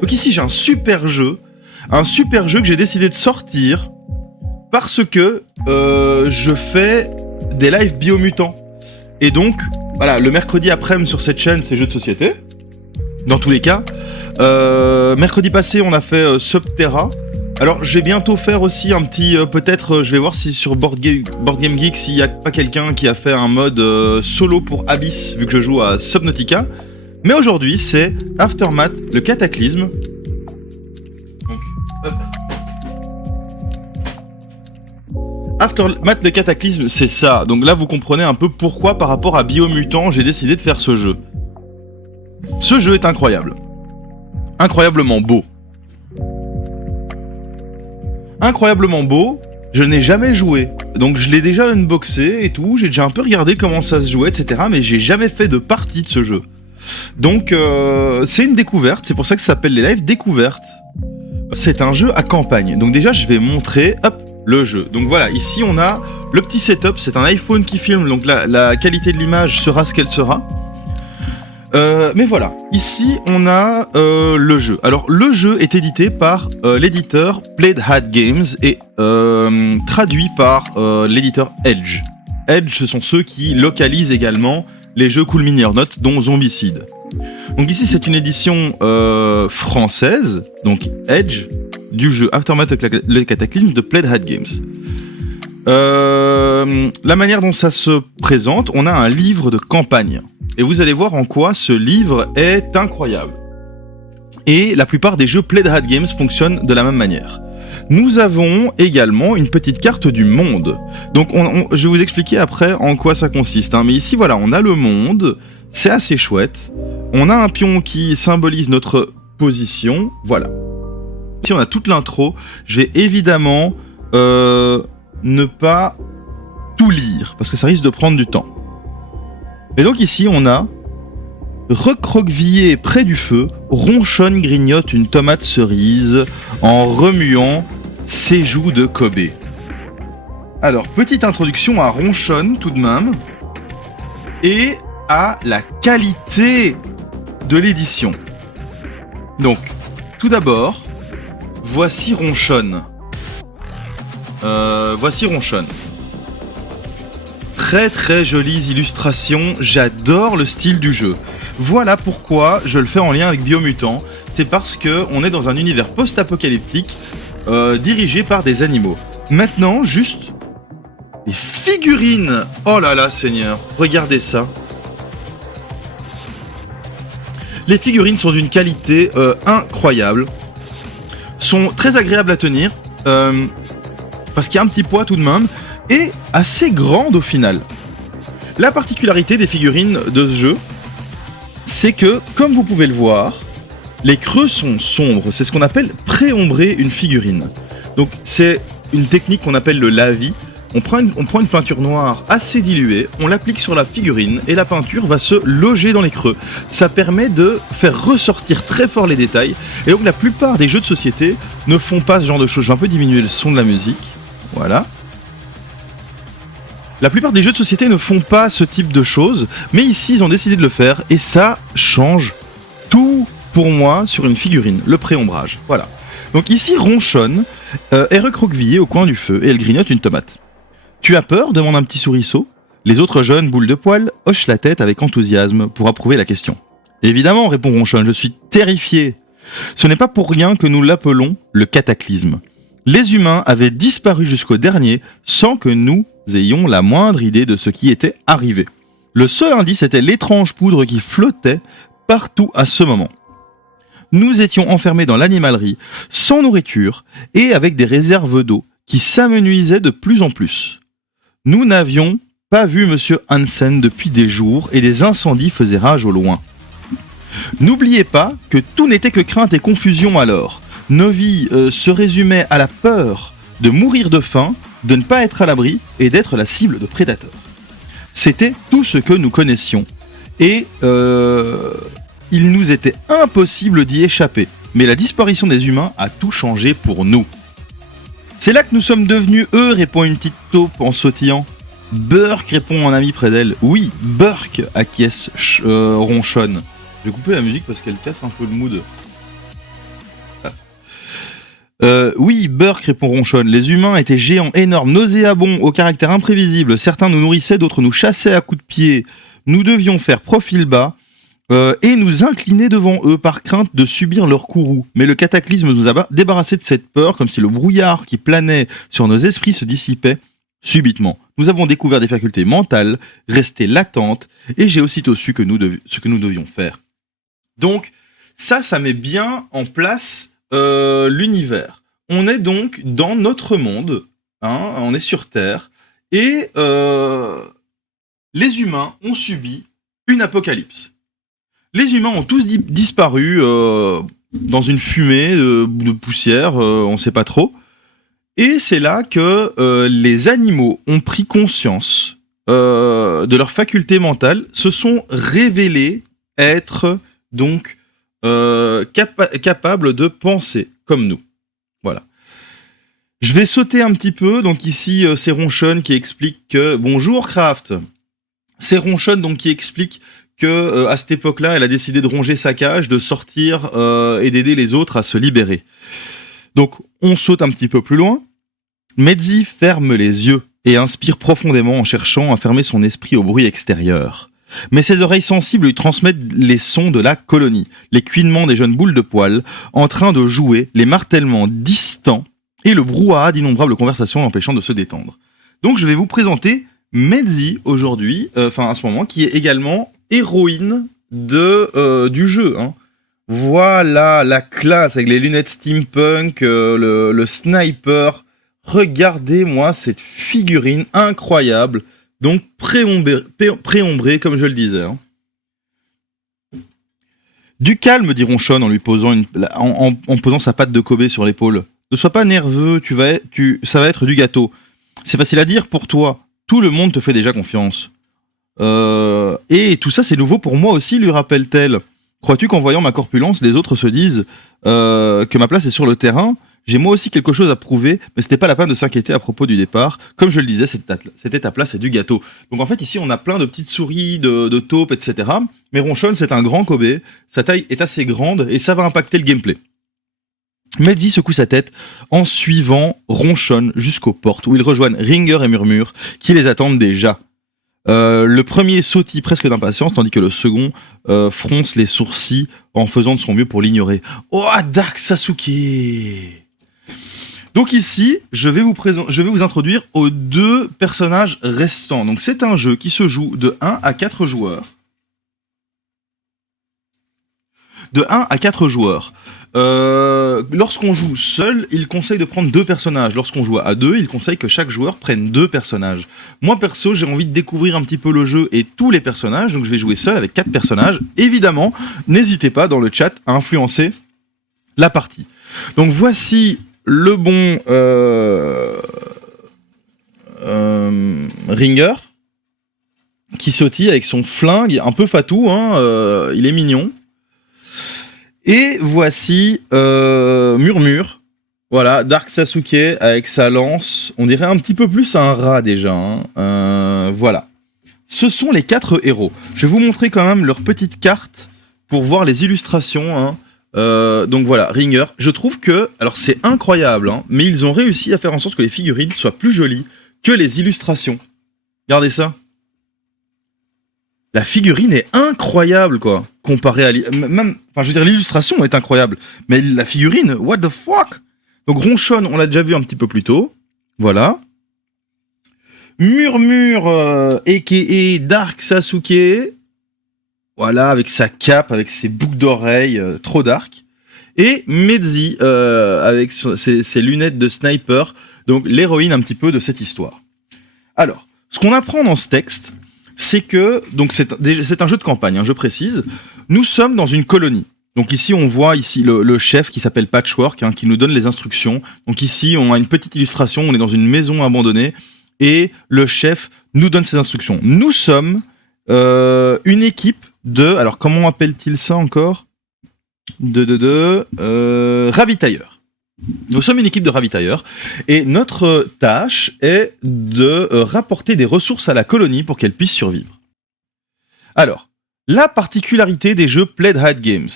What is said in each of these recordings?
Donc ici j'ai un super jeu que j'ai décidé de sortir parce que je fais des lives Biomutants. Et donc, voilà, le mercredi après-midi sur cette chaîne, c'est jeux de société. Dans tous les cas. Mercredi passé, on a fait Subterra. Alors, je vais bientôt faire aussi un petit... peut-être, je vais voir si sur Board Game Geek, s'il n'y a pas quelqu'un qui a fait un mode solo pour Abyss, vu que je joue à Subnautica. Mais aujourd'hui, c'est Aftermath, le Cataclysme. Donc, hop. Aftermath, le Cataclysme, c'est ça. Donc là, vous comprenez un peu pourquoi, par rapport à Biomutant, j'ai décidé de faire ce jeu. Ce jeu est incroyable. Incroyablement beau. Incroyablement beau, je n'ai jamais joué. Donc je l'ai déjà unboxé et tout, j'ai déjà un peu regardé comment ça se jouait, etc. Mais j'ai jamais fait de partie de ce jeu. Donc c'est une découverte, c'est pour ça que ça s'appelle les lives découvertes. C'est un jeu à campagne. Donc déjà je vais montrer, hop, le jeu. Donc voilà, ici on a le petit setup, c'est un iPhone qui filme, donc la qualité de l'image sera ce qu'elle sera. Mais voilà, ici on a le jeu. Alors le jeu est édité par l'éditeur Played Hat Games et traduit par l'éditeur Edge. Edge, ce sont ceux qui localisent également les jeux Cool Mini or Not, dont Zombicide. Donc ici c'est une édition française, donc Edge, du jeu Aftermath le Cataclysme de Played Hat Games. La manière dont ça se présente, on a un livre de campagne. Et vous allez voir en quoi ce livre est incroyable. Et la plupart des jeux Played Hat Games fonctionnent de la même manière. Nous avons également une petite carte du monde. Donc je vais vous expliquer après en quoi ça consiste. Mais ici voilà, on a le monde, c'est assez chouette. On a un pion qui symbolise notre position, voilà. Ici on a toute l'intro. Je vais évidemment ne pas tout lire, parce que ça risque de prendre du temps. Et donc ici on a recroquevillé près du feu, ronchonne grignote une tomate cerise en remuant ses joues de Kobe. Alors petite introduction à ronchonne tout de même et à la qualité de l'édition. Donc tout d'abord, voici ronchonne. Voici ronchonne. Très très jolies illustrations, j'adore le style du jeu. Voilà pourquoi je le fais en lien avec Biomutant, c'est parce qu'on est dans un univers post-apocalyptique dirigé par des animaux. Maintenant, juste les figurines, oh là là Seigneur, regardez ça. Les figurines sont d'une qualité incroyable, sont très agréables à tenir, parce qu'il y a un petit poids tout de même, et assez grande au final. La particularité des figurines de ce jeu, c'est que, comme vous pouvez le voir, les creux sont sombres. C'est ce qu'on appelle pré-ombrer une figurine. Donc c'est une technique qu'on appelle le lavis. On prend une peinture noire assez diluée, on l'applique sur la figurine et la peinture va se loger dans les creux. Ça permet de faire ressortir très fort les détails. Et donc la plupart des jeux de société ne font pas ce genre de choses. Je vais un peu diminuer le son de la musique. Voilà. La plupart des jeux de société ne font pas ce type de choses, mais ici ils ont décidé de le faire et ça change tout pour moi sur une figurine, le pré-ombrage. Voilà. Donc ici ronchonne est recroquevillée au coin du feu et elle grignote une tomate. Tu as peur ? Demande un petit souriceau. Les autres jeunes boules de poil hochent la tête avec enthousiasme pour approuver la question. Évidemment, répond ronchonne, je suis terrifié. Ce n'est pas pour rien que nous l'appelons le cataclysme. Les humains avaient disparu jusqu'au dernier sans que nous ayons la moindre idée de ce qui était arrivé. Le seul indice était l'étrange poudre qui flottait partout à ce moment. Nous étions enfermés dans l'animalerie, sans nourriture et avec des réserves d'eau qui s'amenuisaient de plus en plus. Nous n'avions pas vu Monsieur Hansen depuis des jours et des incendies faisaient rage au loin. N'oubliez pas que tout n'était que crainte et confusion alors. Nos vies se résumaient à la peur de mourir de faim, de ne pas être à l'abri et d'être la cible de prédateurs. C'était tout ce que nous connaissions et il nous était impossible d'y échapper. Mais la disparition des humains a tout changé pour nous. C'est là que nous sommes devenus eux, répond une petite taupe en sautillant. Burke, répond mon ami près d'elle. Oui, Burke, acquiesce ronchonne. Je vais couper la musique parce qu'elle casse un peu le mood. Oui, Burke, répond Ronchon. Les humains étaient géants, énormes, nauséabonds, au caractère imprévisible. Certains nous nourrissaient, d'autres nous chassaient à coups de pied. Nous devions faire profil bas et nous incliner devant eux par crainte de subir leur courroux. Mais le cataclysme nous a débarrassés de cette peur, comme si le brouillard qui planait sur nos esprits se dissipait subitement. Nous avons découvert des facultés mentales, restées latentes, et j'ai aussitôt su ce que nous devions faire. Donc, ça met bien en place l'univers. On est donc dans notre monde, hein, on est sur Terre, et les humains ont subi une apocalypse. Les humains ont tous disparu dans une fumée de poussière, on ne sait pas trop. Et c'est là que les animaux ont pris conscience de leurs facultés mentales, se sont révélés être donc capables de penser comme nous. Voilà. Je vais sauter un petit peu. Donc ici, c'est Ronchon qui explique que... Bonjour Kraft. C'est Ronchon donc qui explique que à cette époque-là, elle a décidé de ronger sa cage, de sortir et d'aider les autres à se libérer. Donc, on saute un petit peu plus loin. Medzi ferme les yeux et inspire profondément en cherchant à fermer son esprit au bruit extérieur. Mais ses oreilles sensibles lui transmettent les sons de la colonie, les cuinements des jeunes boules de poils en train de jouer, les martèlements distants et le brouhaha d'innombrables conversations l'empêchant de se détendre. Donc, je vais vous présenter Medzi aujourd'hui, à ce moment, qui est également héroïne du jeu. Hein. Voilà la classe avec les lunettes steampunk, le sniper. Regardez-moi cette figurine incroyable, donc préombrée comme je le disais. Hein. Du calme, dit Ronchon en lui posant en posant sa patte de Kobe sur l'épaule. Ne sois pas nerveux, ça va être du gâteau. C'est facile à dire pour toi. Tout le monde te fait déjà confiance. Et tout ça, c'est nouveau pour moi aussi, lui rappelle-t-elle. Crois-tu qu'en voyant ma corpulence, les autres se disent que ma place est sur le terrain ? J'ai moi aussi quelque chose à prouver, mais c'était pas la peine de s'inquiéter à propos du départ. Comme je le disais, cette étape-là, c'est du gâteau. Donc en fait, ici, on a plein de petites souris, de taupes, etc. Mais Ronchon, c'est un grand Kobe. Sa taille est assez grande et ça va impacter le gameplay. Medzi secoue sa tête en suivant Ronchon jusqu'aux portes où ils rejoignent Ringer et Murmure qui les attendent déjà. Le premier sautille presque d'impatience tandis que le second fronce les sourcils en faisant de son mieux pour l'ignorer. Oh, Dark Sasuke! Donc ici, je vais vous introduire aux deux personnages restants. Donc c'est un jeu qui se joue de 1 à 4 joueurs. De 1 à 4 joueurs. Lorsqu'on joue seul, il conseille de prendre 2 personnages. Lorsqu'on joue à 2, il conseille que chaque joueur prenne 2 personnages. Moi perso, j'ai envie de découvrir un petit peu le jeu et tous les personnages, donc je vais jouer seul avec 4 personnages. Évidemment, n'hésitez pas dans le chat à influencer la partie. Donc voici le bon Ringer qui sautille avec son flingue un peu fatou, hein, il est mignon. Et voici Murmure, voilà, Dark Sasuke avec sa lance, on dirait un petit peu plus un rat déjà, hein. Voilà. Ce sont les 4 héros. Je vais vous montrer quand même leur petite carte pour voir les illustrations, hein. Donc voilà, Ringer, je trouve que, alors c'est incroyable, hein, mais ils ont réussi à faire en sorte que les figurines soient plus jolies que les illustrations. Regardez ça. La figurine est incroyable, quoi, comparée à... l'illustration est incroyable, mais la figurine, what the fuck? Donc Ronchon, on l'a déjà vu un petit peu plus tôt, voilà. Murmure, a.k.a. Dark Sasuke, voilà, avec sa cape, avec ses boucles d'oreilles, trop dark. Et Medzi, avec ses lunettes de sniper, donc l'héroïne un petit peu de cette histoire. Alors, ce qu'on apprend dans ce texte, c'est que, donc c'est un jeu de campagne, hein, je précise, nous sommes dans une colonie. Donc ici, on voit ici le chef qui s'appelle Patchwork, hein, qui nous donne les instructions. Donc ici, on a une petite illustration, on est dans une maison abandonnée, et le chef nous donne ses instructions. Nous sommes une équipe alors comment appelle-t-il ça encore ? Ravitailleurs. Nous sommes une équipe de ravitailleurs et notre tâche est de rapporter des ressources à la colonie pour qu'elle puisse survivre. Alors, la particularité des jeux Played Hard Games,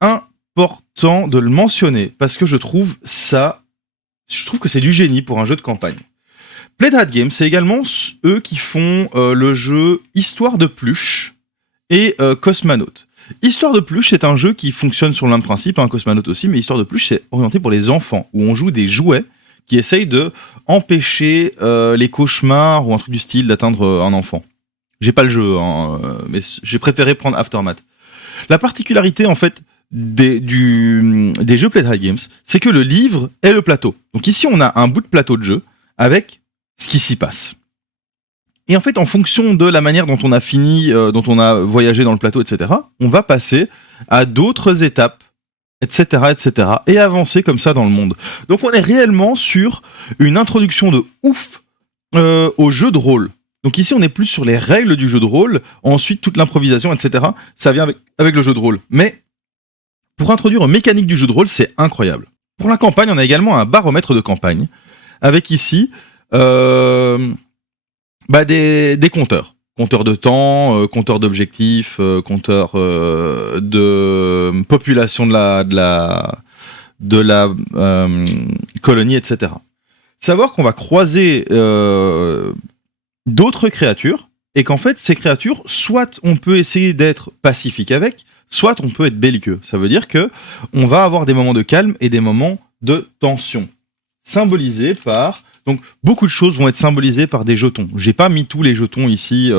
important de le mentionner parce que je trouve ça Je trouve que c'est du génie pour un jeu de campagne. Playdraft Games, c'est également eux qui font le jeu Histoire de Pluche et Cosmonaut. Histoire de Pluche, c'est un jeu qui fonctionne sur le même principe, Cosmonaut aussi, mais Histoire de Pluche, c'est orienté pour les enfants, où on joue des jouets qui essayent de empêcher les cauchemars ou un truc du style d'atteindre un enfant. J'ai pas le jeu, mais j'ai préféré prendre Aftermath. La particularité, en fait, des jeux Playdraft Games, c'est que le livre est le plateau. Donc ici, on a un bout de plateau de jeu avec ce qui s'y passe. Et en fait, en fonction de la manière dont on a fini, dont on a voyagé dans le plateau, etc., on va passer à d'autres étapes, etc., etc., et avancer comme ça dans le monde. Donc on est réellement sur une introduction de ouf au jeu de rôle. Donc ici, on est plus sur les règles du jeu de rôle, ensuite toute l'improvisation, etc., ça vient avec le jeu de rôle. Mais pour introduire une mécanique du jeu de rôle, c'est incroyable. Pour la campagne, on a également un baromètre de campagne, avec ici des compteurs. Compteurs de temps, compteurs d'objectifs, compteurs de population de la colonie, etc. Savoir qu'on va croiser d'autres créatures, et qu'en fait, ces créatures, soit on peut essayer d'être pacifique avec, soit on peut être belliqueux. Ça veut dire que on va avoir des moments de calme et des moments de tension, symbolisés par... Donc, beaucoup de choses vont être symbolisées par des jetons. J'ai pas mis tous les jetons ici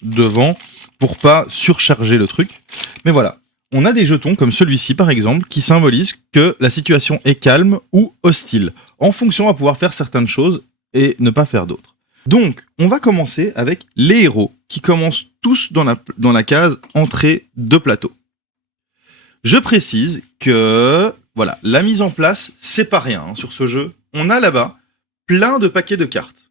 devant pour pas surcharger le truc. Mais voilà, on a des jetons comme celui-ci par exemple qui symbolisent que la situation est calme ou hostile. En fonction, on va pouvoir faire certaines choses et ne pas faire d'autres. Donc, on va commencer avec les héros qui commencent tous dans la case entrée de plateau. Je précise que voilà, la mise en place, c'est pas rien sur ce jeu. On a là-bas plein de paquets de cartes.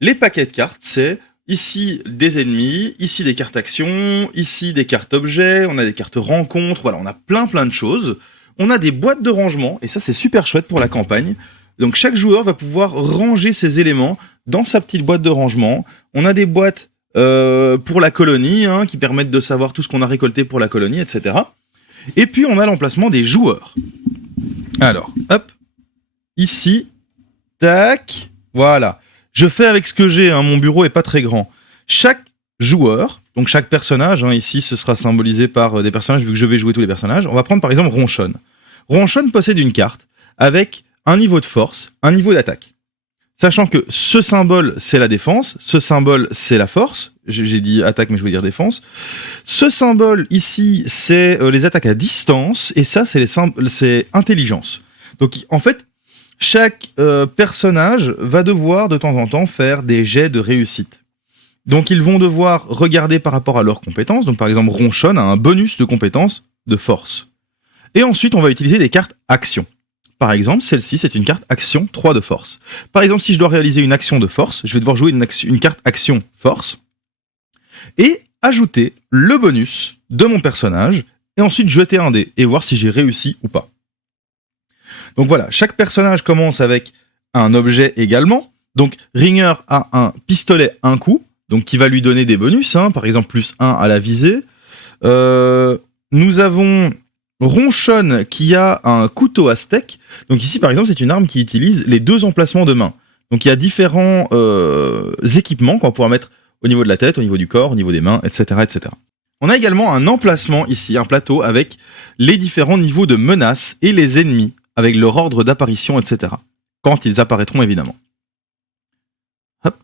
Les paquets de cartes, c'est ici des ennemis, ici des cartes actions, ici des cartes objets, on a des cartes rencontres, voilà, on a plein de choses. On a des boîtes de rangement, et ça c'est super chouette pour la campagne. Donc chaque joueur va pouvoir ranger ses éléments dans sa petite boîte de rangement. On a des boîtes pour la colonie, qui permettent de savoir tout ce qu'on a récolté pour la colonie, etc. Et puis on a l'emplacement des joueurs. Alors, hop, ici, tac, voilà. Je fais avec ce que j'ai, mon bureau est pas très grand. Chaque joueur, donc chaque personnage, ici ce sera symbolisé par des personnages, vu que je vais jouer tous les personnages. On va prendre par exemple Ronchon. Ronchon possède une carte avec un niveau de force, un niveau d'attaque. Sachant que ce symbole, c'est la défense, ce symbole, c'est la force. J'ai dit attaque, mais je voulais dire défense. Ce symbole ici, c'est les attaques à distance, et ça, c'est intelligence. Donc en fait, chaque personnage va devoir de temps en temps faire des jets de réussite. Donc ils vont devoir regarder par rapport à leurs compétences. Donc par exemple, Ronchon a un bonus de compétences de force. Et ensuite, on va utiliser des cartes actions. Par exemple, celle-ci, c'est une carte action 3 de force. Par exemple, si je dois réaliser une action de force, je vais devoir jouer une carte action force et ajouter le bonus de mon personnage et ensuite jeter un dé et voir si j'ai réussi ou pas. Donc voilà, chaque personnage commence avec un objet également. Donc Ringer a un pistolet un coup, donc qui va lui donner des bonus, par exemple plus 1 à la visée. Nous avons Ronchon qui a un couteau à steak. Donc ici par exemple c'est une arme qui utilise les deux emplacements de main. Donc il y a différents équipements qu'on va pouvoir mettre au niveau de la tête, au niveau du corps, au niveau des mains, etc., etc. On a également un emplacement ici, un plateau avec les différents niveaux de menaces et les ennemis, avec leur ordre d'apparition, etc. Quand ils apparaîtront évidemment. Hop.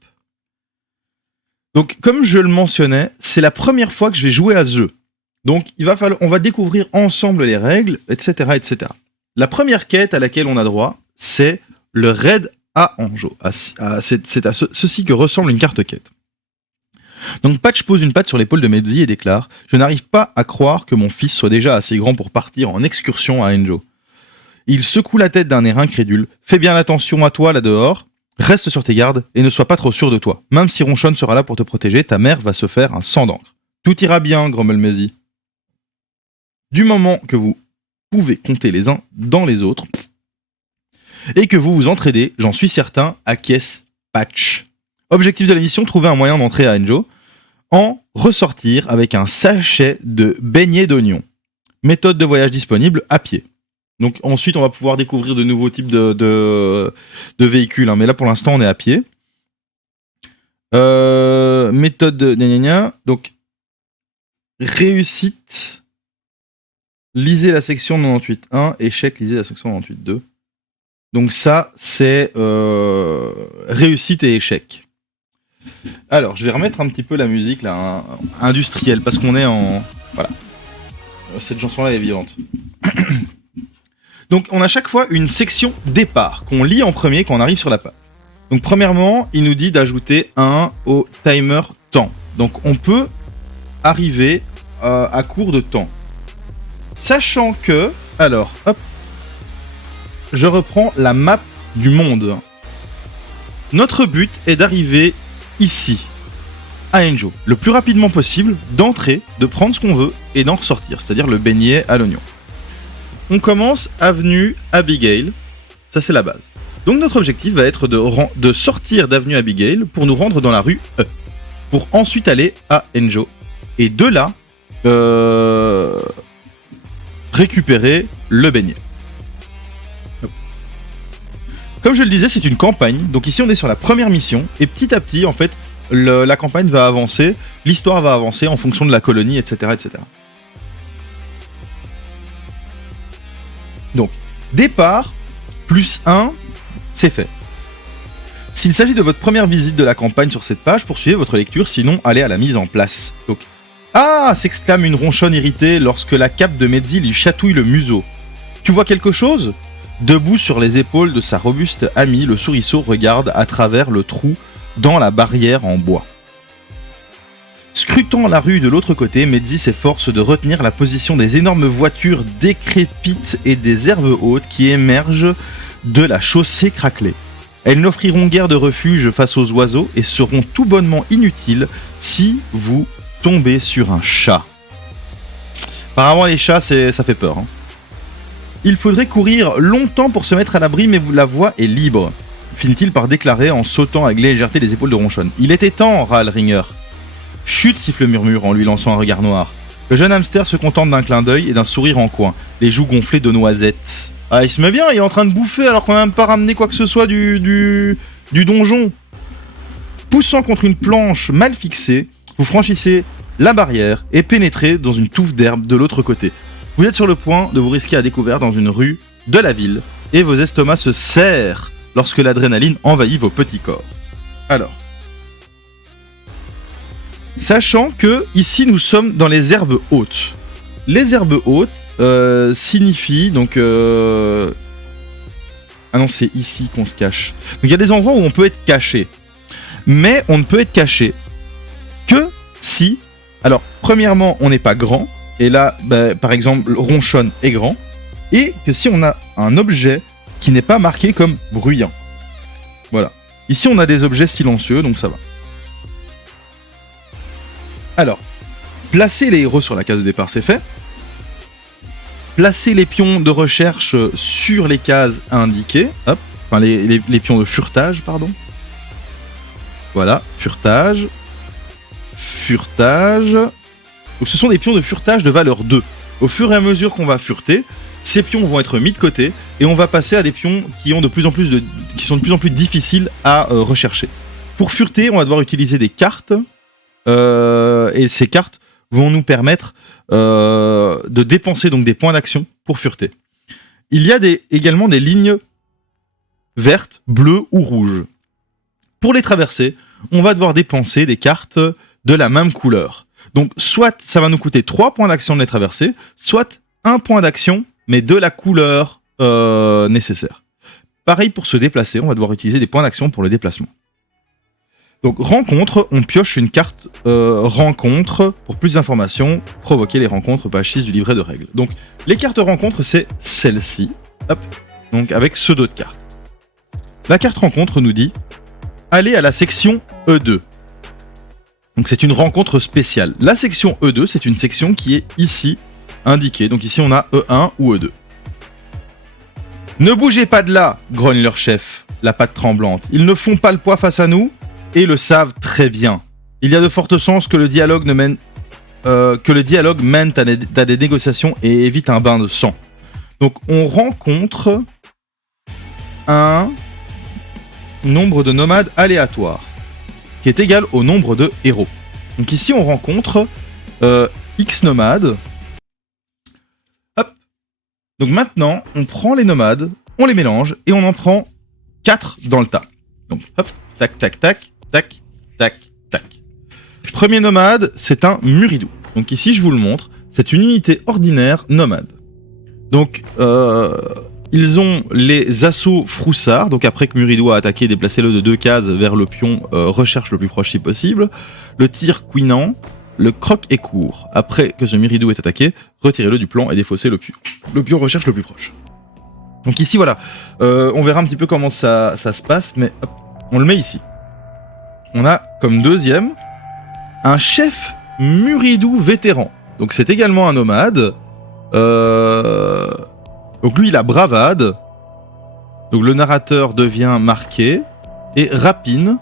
Donc comme je le mentionnais, c'est la première fois que je vais jouer à ce jeu. Donc on va découvrir ensemble les règles, etc., etc. La première quête à laquelle on a droit, c'est le raid à Anjo. C'est à ceci que ressemble une carte quête. Donc Patch pose une patte sur l'épaule de Mehdi et déclare « Je n'arrive pas à croire que mon fils soit déjà assez grand pour partir en excursion à Anjo. » Il secoue la tête d'un air incrédule. « Fais bien attention à toi là dehors, reste sur tes gardes et ne sois pas trop sûr de toi. Même si Ronchon sera là pour te protéger, ta mère va se faire un sang d'encre. Tout ira bien, grommelle Mehdi. Du moment que vous pouvez compter les uns dans les autres et que vous vous entraidez, j'en suis certain, acquiesce Patch. Objectif de la mission, trouver un moyen d'entrer à Anjo, en ressortir avec un sachet de beignets d'oignons. Méthode de voyage disponible, à pied. Donc ensuite, on va pouvoir découvrir de nouveaux types de véhicules. Hein. Mais là, pour l'instant, on est à pied. Méthode de gna gna gna. Donc, réussite. Lisez la section 98.1. Échec, lisez la section 98.2. Donc ça, c'est réussite et échec. Alors, je vais remettre un petit peu la musique là, industrielle, parce qu'on est en... Voilà. Cette chanson-là est violente. Donc, on a chaque fois une section départ qu'on lit en premier quand on arrive sur la page. Donc, premièrement, il nous dit d'ajouter 1 au timer temps. Donc, on peut arriver à court de temps. Sachant que... Alors, hop. Je reprends la map du monde. Notre but est d'arriver ici, à Enjo, le plus rapidement possible, d'entrer, de prendre ce qu'on veut et d'en ressortir, c'est-à-dire le beignet à l'oignon. On commence avenue Abigail, ça c'est la base. Donc notre objectif va être de sortir d'avenue Abigail pour nous rendre dans la rue E, pour ensuite aller à Enjo, et de là, récupérer le beignet. Comme je le disais, c'est une campagne, donc ici on est sur la première mission, et petit à petit, en fait, la campagne va avancer, l'histoire va avancer en fonction de la colonie, etc. etc. Donc, départ, plus 1, c'est fait. S'il s'agit de votre première visite de la campagne sur cette page, poursuivez votre lecture, sinon allez à la mise en place. Donc, ah, s'exclame une ronchonne irritée lorsque la cape de Medzi lui chatouille le museau. Tu vois quelque chose ? Debout sur les épaules de sa robuste amie, le souriceau regarde à travers le trou dans la barrière en bois. Scrutant la rue de l'autre côté, Medzi s'efforce de retenir la position des énormes voitures décrépites et des herbes hautes qui émergent de la chaussée craquelée. Elles n'offriront guère de refuge face aux oiseaux et seront tout bonnement inutiles si vous tombez sur un chat. Apparemment les chats, ça fait peur. Hein. Il faudrait courir longtemps pour se mettre à l'abri, mais la voie est libre, finit-il par déclarer en sautant avec légèreté les épaules de Ronchonne. Il était temps, râle Ringer. Chut, siffle Murmure en lui lançant un regard noir. Le jeune hamster se contente d'un clin d'œil et d'un sourire en coin, les joues gonflées de noisettes. Ah, il se met bien, il est en train de bouffer alors qu'on n'a même pas ramené quoi que ce soit du donjon. Poussant contre une planche mal fixée, vous franchissez la barrière et pénétrez dans une touffe d'herbe de l'autre côté. Vous êtes sur le point de vous risquer à découvert dans une rue de la ville et vos estomacs se serrent lorsque l'adrénaline envahit vos petits corps. Alors, sachant que ici nous sommes dans les herbes hautes. Les herbes hautes signifient donc... Ah non, c'est ici qu'on se cache. Donc il y a des endroits où on peut être caché. Mais on ne peut être caché que si... Alors, premièrement, on n'est pas grand. Et là, par exemple, Ronchonne est grand. Et que si on a un objet qui n'est pas marqué comme bruyant. Voilà. Ici, on a des objets silencieux, donc ça va. Alors, placer les héros sur la case de départ, c'est fait. Placer les pions de recherche sur les cases indiquées. Hop. Enfin, les pions de furetage, pardon. Voilà, furetage. Furetage. Donc ce sont des pions de furetage de valeur 2. Au fur et à mesure qu'on va fureter, ces pions vont être mis de côté et on va passer à des pions qui sont de plus en plus difficiles à rechercher. Pour fureter, on va devoir utiliser des cartes et ces cartes vont nous permettre de dépenser donc des points d'action pour fureter. Il y a également des lignes vertes, bleues ou rouges. Pour les traverser, on va devoir dépenser des cartes de la même couleur. Donc, soit ça va nous coûter 3 points d'action de les traverser, soit 1 point d'action, mais de la couleur nécessaire. Pareil pour se déplacer, on va devoir utiliser des points d'action pour le déplacement. Donc, rencontre, on pioche une carte rencontre. Pour plus d'informations, provoquer les rencontres, page 6 du livret de règles. Donc, les cartes rencontres, c'est celle-ci. Hop. Donc, avec ce dos de cartes. La carte rencontre nous dit allez à la section E2. Donc c'est une rencontre spéciale. La section E2, c'est une section qui est ici indiquée. Donc ici on a E1 ou E2. Ne bougez pas de là, grogne leur chef, la patte tremblante. Ils ne font pas le poids face à nous et le savent très bien. Il y a de fortes chances que le dialogue mène à des négociations et évite un bain de sang. Donc on rencontre un nombre de nomades aléatoire qui est égal au nombre de héros. Donc ici on rencontre X nomades. Hop. Donc maintenant on prend les nomades, on les mélange et on en prend 4 dans le tas. Donc hop, tac tac tac, tac, tac, tac. Premier nomade, c'est un Muridou. Donc ici je vous le montre, c'est une unité ordinaire nomade. Donc ils ont les assauts froussards, donc après que Muridou a attaqué, déplacez-le de 2 cases vers le pion, recherche le plus proche si possible. Le tir couinant, le croc et court. Après que ce Muridou est attaqué, retirez-le du plan et défaussez le pion. Le pion recherche le plus proche. Donc ici voilà, on verra un petit peu comment ça se passe, mais hop, on le met ici. On a comme deuxième un chef Muridou vétéran. Donc c'est également un nomade. Donc lui il a bravade. Donc le narrateur devient marqué. Et rapine.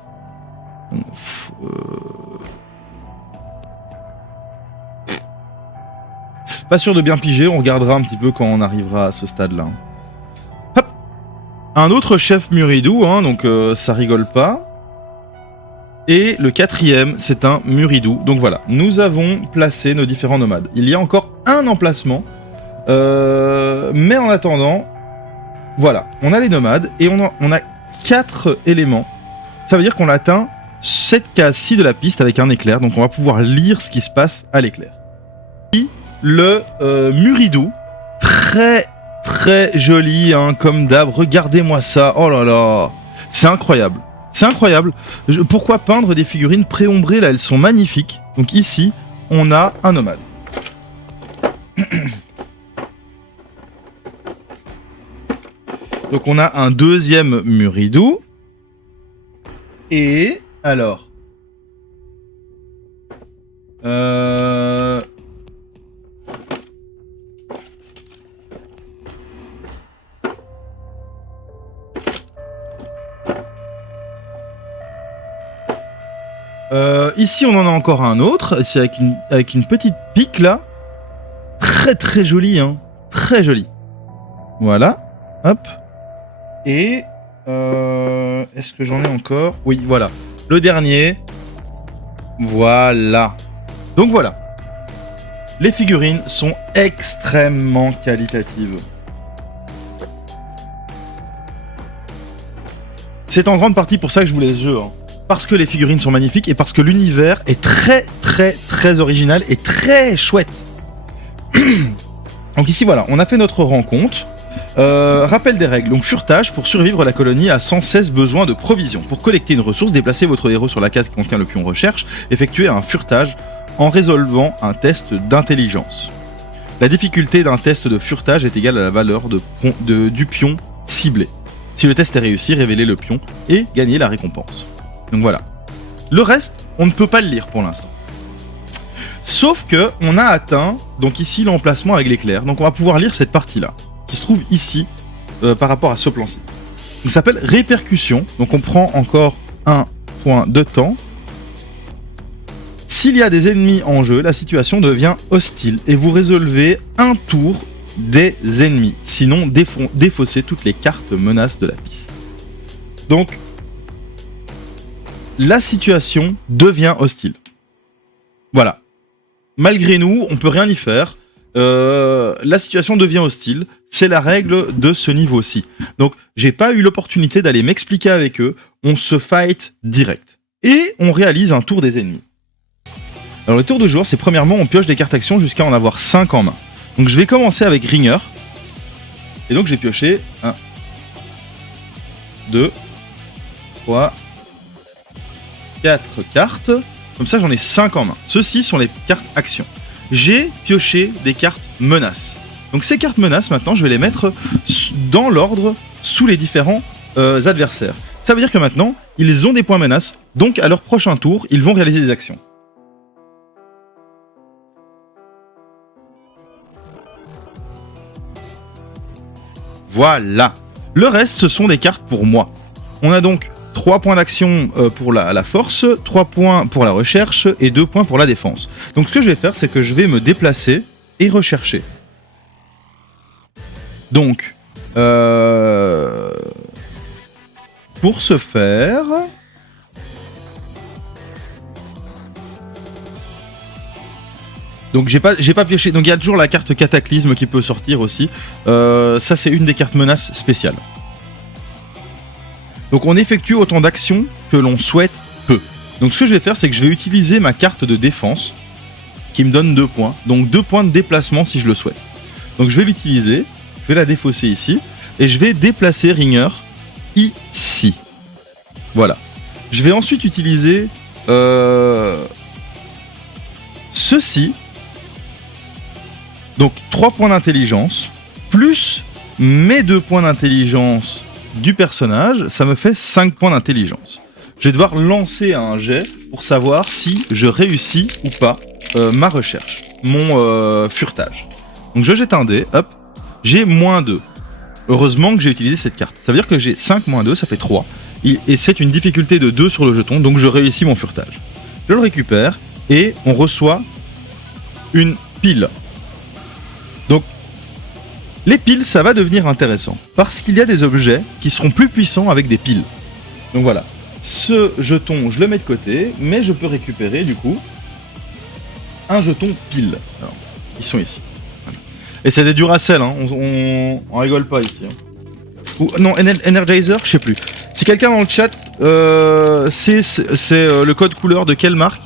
Pas sûr de bien piger, on regardera un petit peu quand on arrivera à ce stade-là. Hop. Un autre chef Muridou, hein, donc ça rigole pas. Et le quatrième, c'est un Muridou. Donc voilà, nous avons placé nos différents nomades. Il y a encore un emplacement. Mais en attendant, voilà, on a les nomades et on a 4 éléments. Ça veut dire qu'on atteint cette case-ci de la piste avec un éclair. Donc on va pouvoir lire ce qui se passe à l'éclair. Le Muridou, très très joli, hein, comme d'hab. Regardez-moi ça, oh là là, c'est incroyable. C'est incroyable. Pourquoi peindre des figurines préombrées là? Elles sont magnifiques. Donc ici, on a un nomade. Donc on a un deuxième Muridou. Et alors... ici on en a encore un autre, c'est avec une petite pique là. Très très joli, hein. Très joli. Voilà. Hop. Et est-ce que j'en ai encore? Oui, voilà. Le dernier. Voilà. Donc voilà. Les figurines sont extrêmement qualitatives. C'est en grande partie pour ça que je voulais ce jeu, hein. Parce que les figurines sont magnifiques et parce que l'univers est très très très original et très chouette. Donc ici voilà, on a fait notre rencontre. Rappel des règles. Donc furetage, pour survivre, la colonie a sans cesse besoin de provisions. Pour collecter une ressource, déplacez votre héros sur la case qui contient le pion recherche, effectuez un furetage en résolvant un test d'intelligence. La difficulté d'un test de furetage est égale à la valeur du pion ciblé. Si le test est réussi, révélez le pion et gagnez la récompense. Donc voilà. Le reste, on ne peut pas le lire pour l'instant. Sauf que on a atteint, donc ici, l'emplacement avec l'éclair. Donc on va pouvoir lire cette partie-là, qui se trouve ici, par rapport à ce plan-ci. Donc ça s'appelle répercussion. Donc on prend encore un point de temps. S'il y a des ennemis en jeu, la situation devient hostile et vous résolvez un tour des ennemis. Sinon, défaussez toutes les cartes menaces de la piste. Donc, la situation devient hostile. Voilà. Malgré nous, on peut rien y faire. La situation devient hostile. C'est la règle de ce niveau-ci. Donc, j'ai pas eu l'opportunité d'aller m'expliquer avec eux. On se fight direct. Et on réalise un tour des ennemis. Alors, le tour de joueur, c'est premièrement, on pioche des cartes actions jusqu'à en avoir 5 en main. Donc, je vais commencer avec Ringer. Et donc, j'ai pioché 1, 2, 3, 4 cartes. Comme ça, j'en ai 5 en main. Ceux-ci sont les cartes actions. J'ai pioché des cartes menaces. Donc ces cartes menaces, maintenant, je vais les mettre dans l'ordre sous les différents adversaires. Ça veut dire que maintenant, ils ont des points menaces. Donc à leur prochain tour, ils vont réaliser des actions. Voilà. Le reste, ce sont des cartes pour moi. On a donc 3 points d'action pour la force, 3 points pour la recherche et 2 points pour la défense. Donc ce que je vais faire, c'est que je vais me déplacer et rechercher. Donc, pour ce faire... Donc j'ai pas pioché, donc il y a toujours la carte Cataclysme qui peut sortir aussi. Ça c'est une des cartes menaces spéciales. Donc on effectue autant d'actions que l'on souhaite peu. Donc ce que je vais faire, c'est que je vais utiliser ma carte de défense qui me donne 2 points. Donc 2 points de déplacement si je le souhaite. Donc je vais l'utiliser, je vais la défausser ici, et je vais déplacer Ringer ici. Voilà. Je vais ensuite utiliser ceci. Donc 3 points d'intelligence, plus mes 2 points d'intelligence du personnage, ça me fait 5 points d'intelligence. Je vais devoir lancer un jet pour savoir si je réussis ou pas ma recherche, mon furetage. Donc je jette un dé, hop, j'ai -2. Heureusement que j'ai utilisé cette carte. Ça veut dire que j'ai 5 -2, ça fait 3. Et c'est une difficulté de 2 sur le jeton, donc je réussis mon furetage. Je le récupère et on reçoit une pile. Donc, les piles, ça va devenir intéressant, parce qu'il y a des objets qui seront plus puissants avec des piles. Donc voilà, ce jeton, je le mets de côté, mais je peux récupérer, du coup, un jeton pile. Alors, ils sont ici. Voilà. Et c'est des Duracell, hein. On rigole pas ici. Hein. Ou, non, Energizer, je sais plus. Si quelqu'un dans le chat, c'est le code couleur de quelle marque ?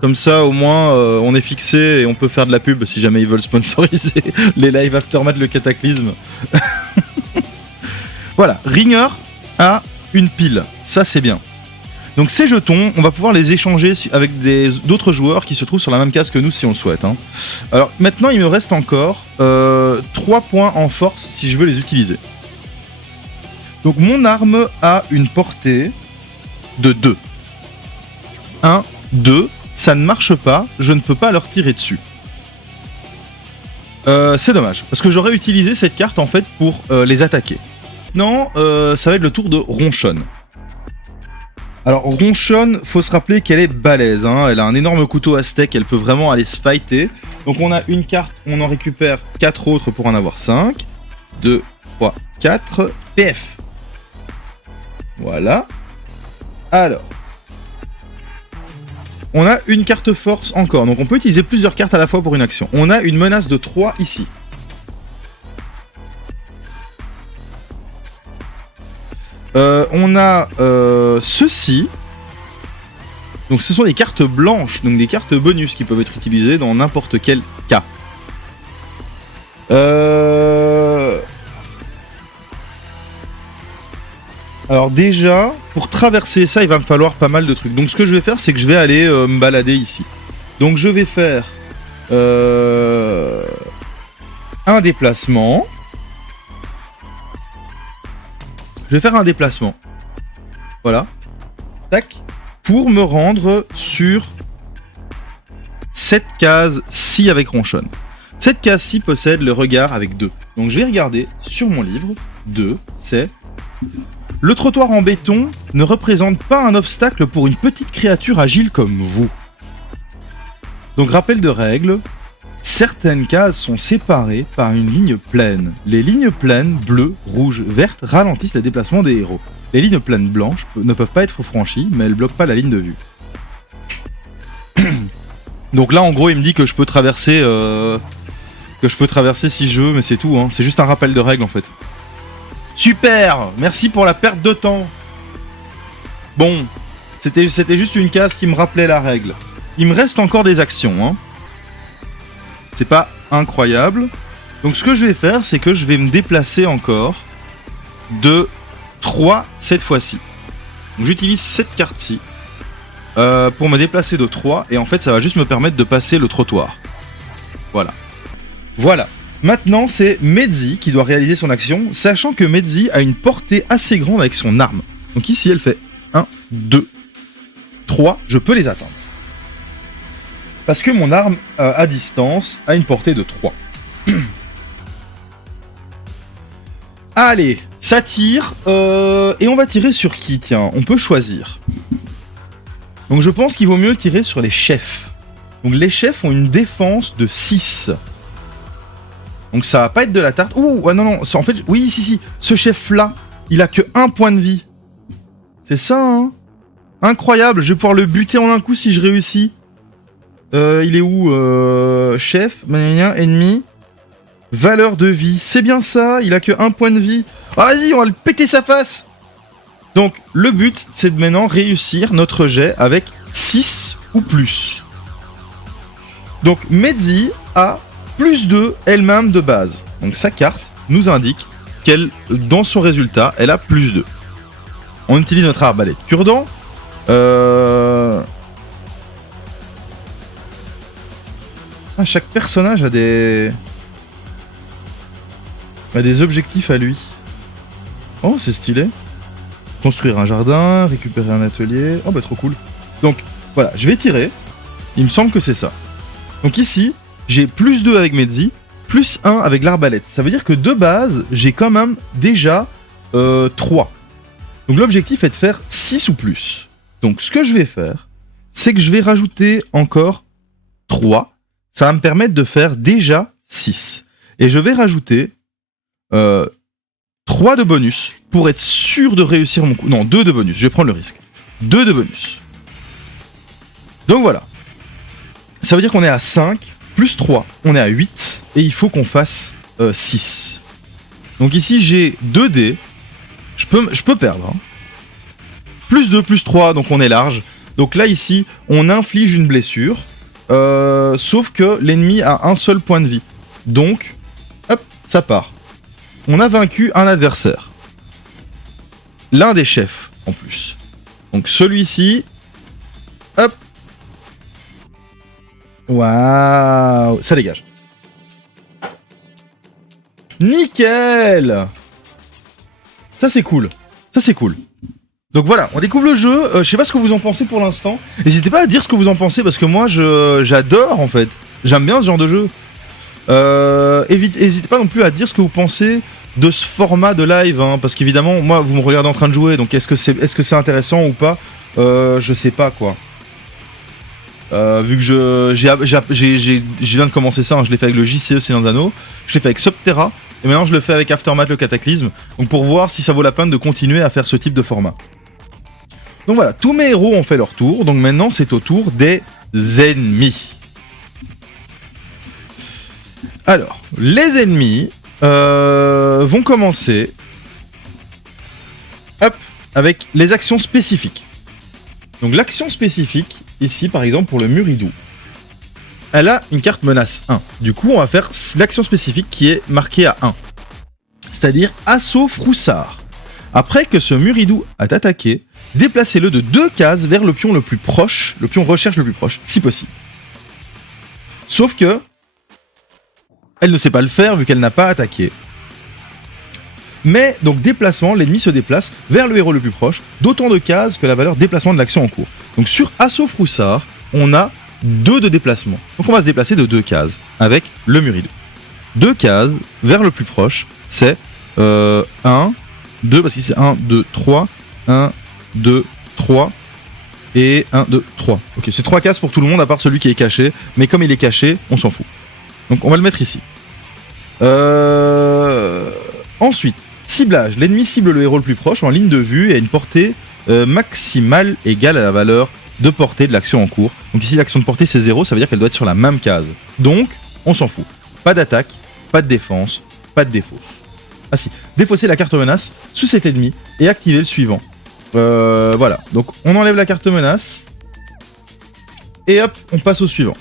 Comme ça, au moins, on est fixé et on peut faire de la pub si jamais ils veulent sponsoriser les live aftermath, le Cataclysme. Voilà, Ringer a une pile. Ça, c'est bien. Donc ces jetons, on va pouvoir les échanger avec d'autres joueurs qui se trouvent sur la même case que nous si on le souhaite. Hein. Alors maintenant, il me reste encore 3 points en force si je veux les utiliser. Donc mon arme a une portée de 2. 1, 2... Ça ne marche pas, je ne peux pas leur tirer dessus. C'est dommage, parce que j'aurais utilisé cette carte en fait pour les attaquer. Non, ça va être le tour de Ronchonne. Alors Ronchonne, faut se rappeler qu'elle est balèze, hein. Elle a un énorme couteau à steak, elle peut vraiment aller se fighter. Donc on a une carte, on en récupère 4 autres pour en avoir 5. 2, 3, 4, PF. Voilà. Alors... On a une carte force encore, donc on peut utiliser plusieurs cartes à la fois pour une action. On a une menace de 3 ici. On a ceci. Donc ce sont des cartes blanches, donc des cartes bonus qui peuvent être utilisées dans n'importe quel cas. Alors déjà, pour traverser ça, il va me falloir pas mal de trucs. Donc ce que je vais faire, c'est que je vais aller me balader ici. Donc je vais faire un déplacement. Je vais faire un déplacement. Voilà. Tac. Pour me rendre sur cette case-ci avec Ronchonne. Cette case-ci possède le regard avec 2. Donc je vais regarder sur mon livre. 2, c'est... Le trottoir en béton ne représente pas un obstacle pour une petite créature agile comme vous. Donc rappel de règle, certaines cases sont séparées par une ligne pleine. Les lignes pleines, bleues, rouges, vertes, ralentissent les déplacements des héros. Les lignes pleines blanches ne peuvent pas être franchies, mais elles bloquent pas la ligne de vue. Donc là en gros il me dit que je peux traverser si je veux, mais c'est tout, hein. C'est juste un rappel de règle en fait. Super, merci pour la perte de temps. Bon, c'était juste une case qui me rappelait la règle. Il me reste encore des actions, hein. C'est pas incroyable. Donc ce que je vais faire, c'est que je vais me déplacer encore de 3 cette fois-ci. Donc j'utilise cette carte-ci pour me déplacer de 3 et en fait ça va juste me permettre de passer le trottoir. Voilà. Voilà. Maintenant, c'est Mehdi qui doit réaliser son action, sachant que Mehdi a une portée assez grande avec son arme. Donc ici, elle fait 1, 2, 3, je peux les atteindre. Parce que mon arme à distance a une portée de 3. Allez, ça tire, et on va tirer sur qui? Tiens, on peut choisir. Donc je pense qu'il vaut mieux tirer sur les chefs. Donc les chefs ont une défense de 6. Donc ça va pas être de la tarte. Ouh, non, non, en fait, oui, si, ce chef-là, il a que 1 point de vie. C'est ça, hein. Incroyable, je vais pouvoir le buter en un coup si je réussis. Il est où chef, ennemi, valeur de vie. C'est bien ça, il a que 1 point de vie. Ah, vas-y, on va le péter sa face. Donc, le but, c'est de maintenant réussir notre jet avec 6 ou plus. Donc, Medzi a plus 2 elle-même de base. Donc, sa carte nous indique qu'elle, dans son résultat, elle a plus 2. On utilise notre arbalète cure-dent. Chaque personnage a des objectifs à lui. Oh, c'est stylé. Construire un jardin, récupérer un atelier. Oh, bah trop cool. Donc, voilà, je vais tirer. Il me semble que c'est ça. Donc ici, j'ai plus 2 avec Medzi, plus 1 avec l'arbalète. Ça veut dire que de base, j'ai quand même déjà 3. Donc l'objectif est de faire 6 ou plus. Donc ce que je vais faire, c'est que je vais rajouter encore 3. Ça va me permettre de faire déjà 6. Et je vais rajouter 3 de bonus pour être sûr de réussir mon coup. Non, 2 de bonus, je vais prendre le risque. 2 de bonus. Donc voilà. Ça veut dire qu'on est à 5, plus 3, on est à 8, et il faut qu'on fasse 6. Donc ici j'ai 2 dés. Je peux perdre. Hein. Plus 2, plus 3, donc on est large. Donc là, ici, on inflige une blessure. Sauf que l'ennemi a un seul point de vie. Donc, hop, ça part. On a vaincu un adversaire. L'un des chefs, en plus. Donc celui-ci, hop. Waouh, ça dégage. Nickel. Ça c'est cool. Ça c'est cool. Donc voilà, on découvre le jeu. Je sais pas ce que vous en pensez pour l'instant. N'hésitez pas à dire ce que vous en pensez parce que moi j'adore en fait. J'aime bien ce genre de jeu. N'hésitez pas non plus à dire ce que vous pensez de ce format de live, hein, parce qu'évidemment, moi vous me regardez en train de jouer, donc est-ce que c'est intéressant ou pas je sais pas quoi. Vu que je viens de commencer ça, hein, je l'ai fait avec le JCE Seigneur des Anneaux, je l'ai fait avec Subterra, et maintenant je le fais avec Aftermath le Cataclysme, donc pour voir si ça vaut la peine de continuer à faire ce type de format. Donc voilà, tous mes héros ont fait leur tour, donc maintenant c'est au tour des ennemis. Alors, les ennemis vont commencer avec les actions spécifiques. Donc l'action spécifique, ici par exemple pour le Muridou, elle a une carte menace 1. Du coup on va faire l'action spécifique qui est marquée à 1. C'est-à-dire assaut froussard. Après que ce Muridou a attaqué, déplacez-le de 2 cases vers le pion le plus proche, le pion recherche le plus proche, si possible. Sauf que elle ne sait pas le faire vu qu'elle n'a pas attaqué. Mais donc déplacement, l'ennemi se déplace vers le héros le plus proche, d'autant de cases que la valeur déplacement de l'action en cours. Donc sur assaut froussard, on a 2 de déplacement. Donc on va se déplacer de 2 cases avec le Muridou. 2 cases vers le plus proche, c'est 1, 2, parce que c'est 1, 2, 3, 1, 2, 3, et 1, 2, 3. Ok, c'est 3 cases pour tout le monde à part celui qui est caché, mais comme il est caché, on s'en fout. Donc on va le mettre ici. Ensuite, ciblage. L'ennemi cible le héros le plus proche en ligne de vue et à une portée maximale égale à la valeur de portée de l'action en cours. Donc ici l'action de portée c'est 0, ça veut dire qu'elle doit être sur la même case. Donc on s'en fout. Pas d'attaque, pas de défense, pas de défausse. Ah si, défausser la carte menace sous cet ennemi et activer le suivant. Voilà, donc on enlève la carte menace et hop, on passe au suivant.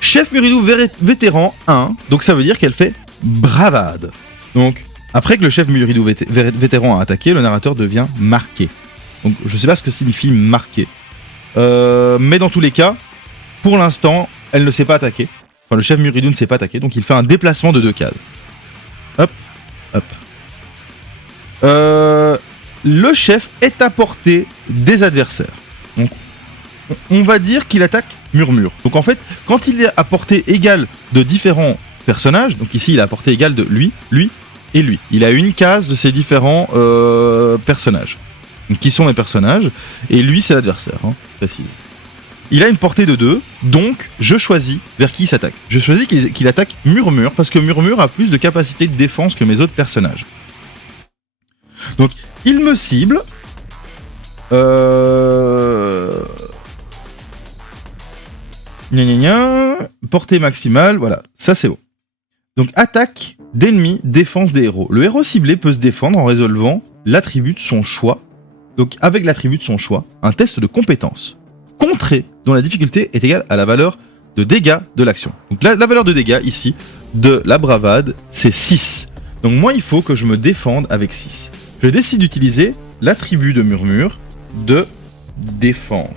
Chef Muridou vétéran 1, donc ça veut dire qu'elle fait bravade. Donc, après que le chef Muridou vétéran a attaqué, le narrateur devient marqué. Donc, je sais pas ce que signifie marqué. Mais dans tous les cas, pour l'instant, elle ne s'est pas attaquée. Enfin, le chef Muridou ne s'est pas attaqué, donc il fait un déplacement de 2 cases. Hop, hop. Le chef est à portée des adversaires. Donc, on va dire qu'il attaque Murmure. Donc en fait, quand il est à portée égale de différents personnages, donc ici il est à portée égale de lui, lui et lui. Il a une case de ces différents personnages. Donc qui sont mes personnages, et lui c'est l'adversaire, hein, précise. Il a une portée de 2, donc je choisis vers qui il s'attaque. Je choisis qu'il attaque Murmure, parce que Murmure a plus de capacité de défense que mes autres personnages. Donc, il me cible. Portée maximale, voilà, ça c'est bon. Donc, attaque d'ennemis, défense des héros. Le héros ciblé peut se défendre en résolvant l'attribut de son choix. Donc, avec l'attribut de son choix, un test de compétence. Contré, dont la difficulté est égale à la valeur de dégâts de l'action. Donc la valeur de dégâts ici, de la bravade, c'est 6. Donc moi il faut que je me défende avec 6. Je décide d'utiliser l'attribut de Murmure de défense.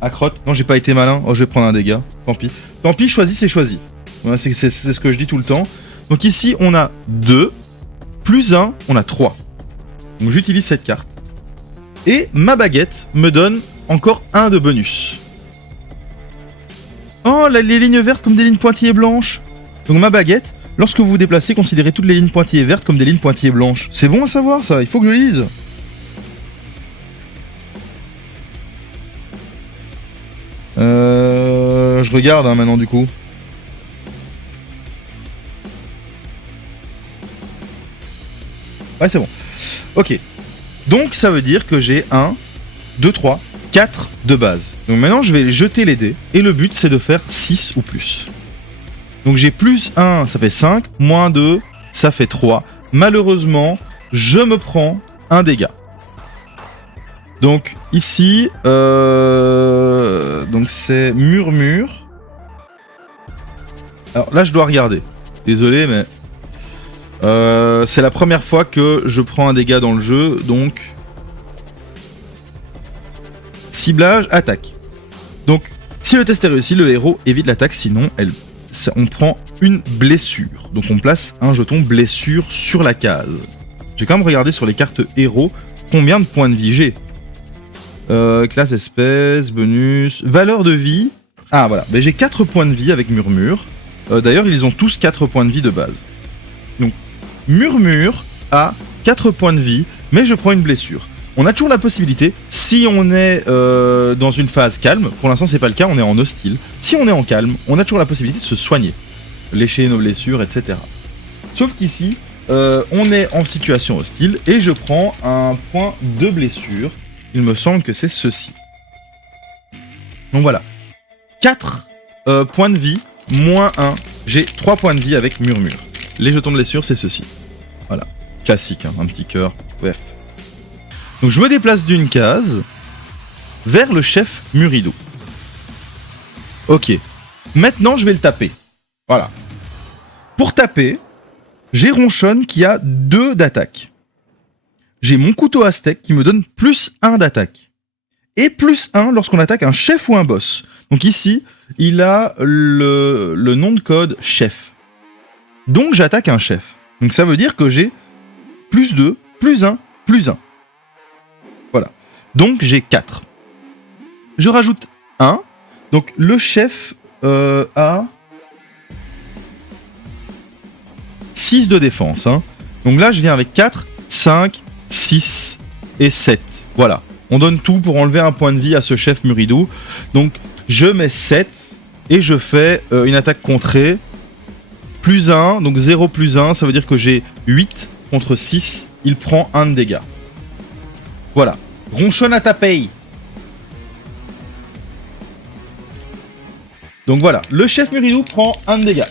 Accrotte, non j'ai pas été malin, oh je vais prendre un dégât, tant pis. Tant pis, choisi c'est choisi. Voilà, c'est ce que je dis tout le temps. Donc ici on a 2, plus 1, on a 3. Donc j'utilise cette carte. Et ma baguette me donne encore 1 de bonus. Oh, les lignes vertes comme des lignes pointillées blanches. Donc ma baguette, lorsque vous vous déplacez, considérez toutes les lignes pointillées vertes comme des lignes pointillées blanches. C'est bon à savoir ça, il faut que je lise. Je regarde maintenant du coup. Ouais c'est bon. Ok. Donc ça veut dire que j'ai 1, 2, 3, 4 de base. Donc maintenant je vais jeter les dés. Et le but c'est de faire 6 ou plus. Donc j'ai plus 1, ça fait 5. Moins 2, ça fait 3. Malheureusement, je me prends un dégât. Donc ici, donc c'est Murmure. Alors là je dois regarder. Désolé mais... c'est la première fois que je prends un dégât dans le jeu, donc... Ciblage, attaque. Donc, si le test est réussi, le héros évite l'attaque, sinon on prend une blessure. Donc on place un jeton blessure sur la case. J'ai quand même regardé sur les cartes héros combien de points de vie j'ai. Classe, espèce, bonus, valeur de vie. Ah voilà, ben, j'ai 4 points de vie avec Murmure. D'ailleurs, ils ont tous 4 points de vie de base. Donc, Murmure a 4 points de vie, mais je prends une blessure. On a toujours la possibilité, si on est dans une phase calme, pour l'instant c'est pas le cas, on est en hostile. Si on est en calme, on a toujours la possibilité de se soigner, lécher nos blessures, etc. Sauf qu'ici, on est en situation hostile et je prends un point de blessure. Il me semble que c'est ceci. Donc voilà. 4 points de vie, moins 1. J'ai 3 points de vie avec Murmure. Les jetons de blessure, c'est ceci. Voilà. Classique, hein, un petit cœur. Bref. Donc je me déplace d'une case vers le chef Muridou. Ok. Maintenant, je vais le taper. Voilà. Pour taper, j'ai Ronchonne qui a 2 d'attaque. J'ai mon couteau aztèque qui me donne plus 1 d'attaque. Et plus 1 lorsqu'on attaque un chef ou un boss. Donc ici, il a le nom de code chef. Donc j'attaque un chef. Donc ça veut dire que j'ai plus 2, plus 1, plus 1. Voilà. Donc j'ai 4. Je rajoute 1. Donc le chef a 6 de défense. Hein. Donc là je viens avec 4, 5, 6 et 7. Voilà. On donne tout pour enlever un point de vie à ce chef Muridou. Donc je mets 7 et je fais une attaque contrée. Plus 1, donc 0 plus 1, ça veut dire que j'ai 8 contre 6. Il prend 1 de dégâts. Voilà. Ronchonne à ta paye. Donc voilà. Le chef Muridou prend 1 de dégâts.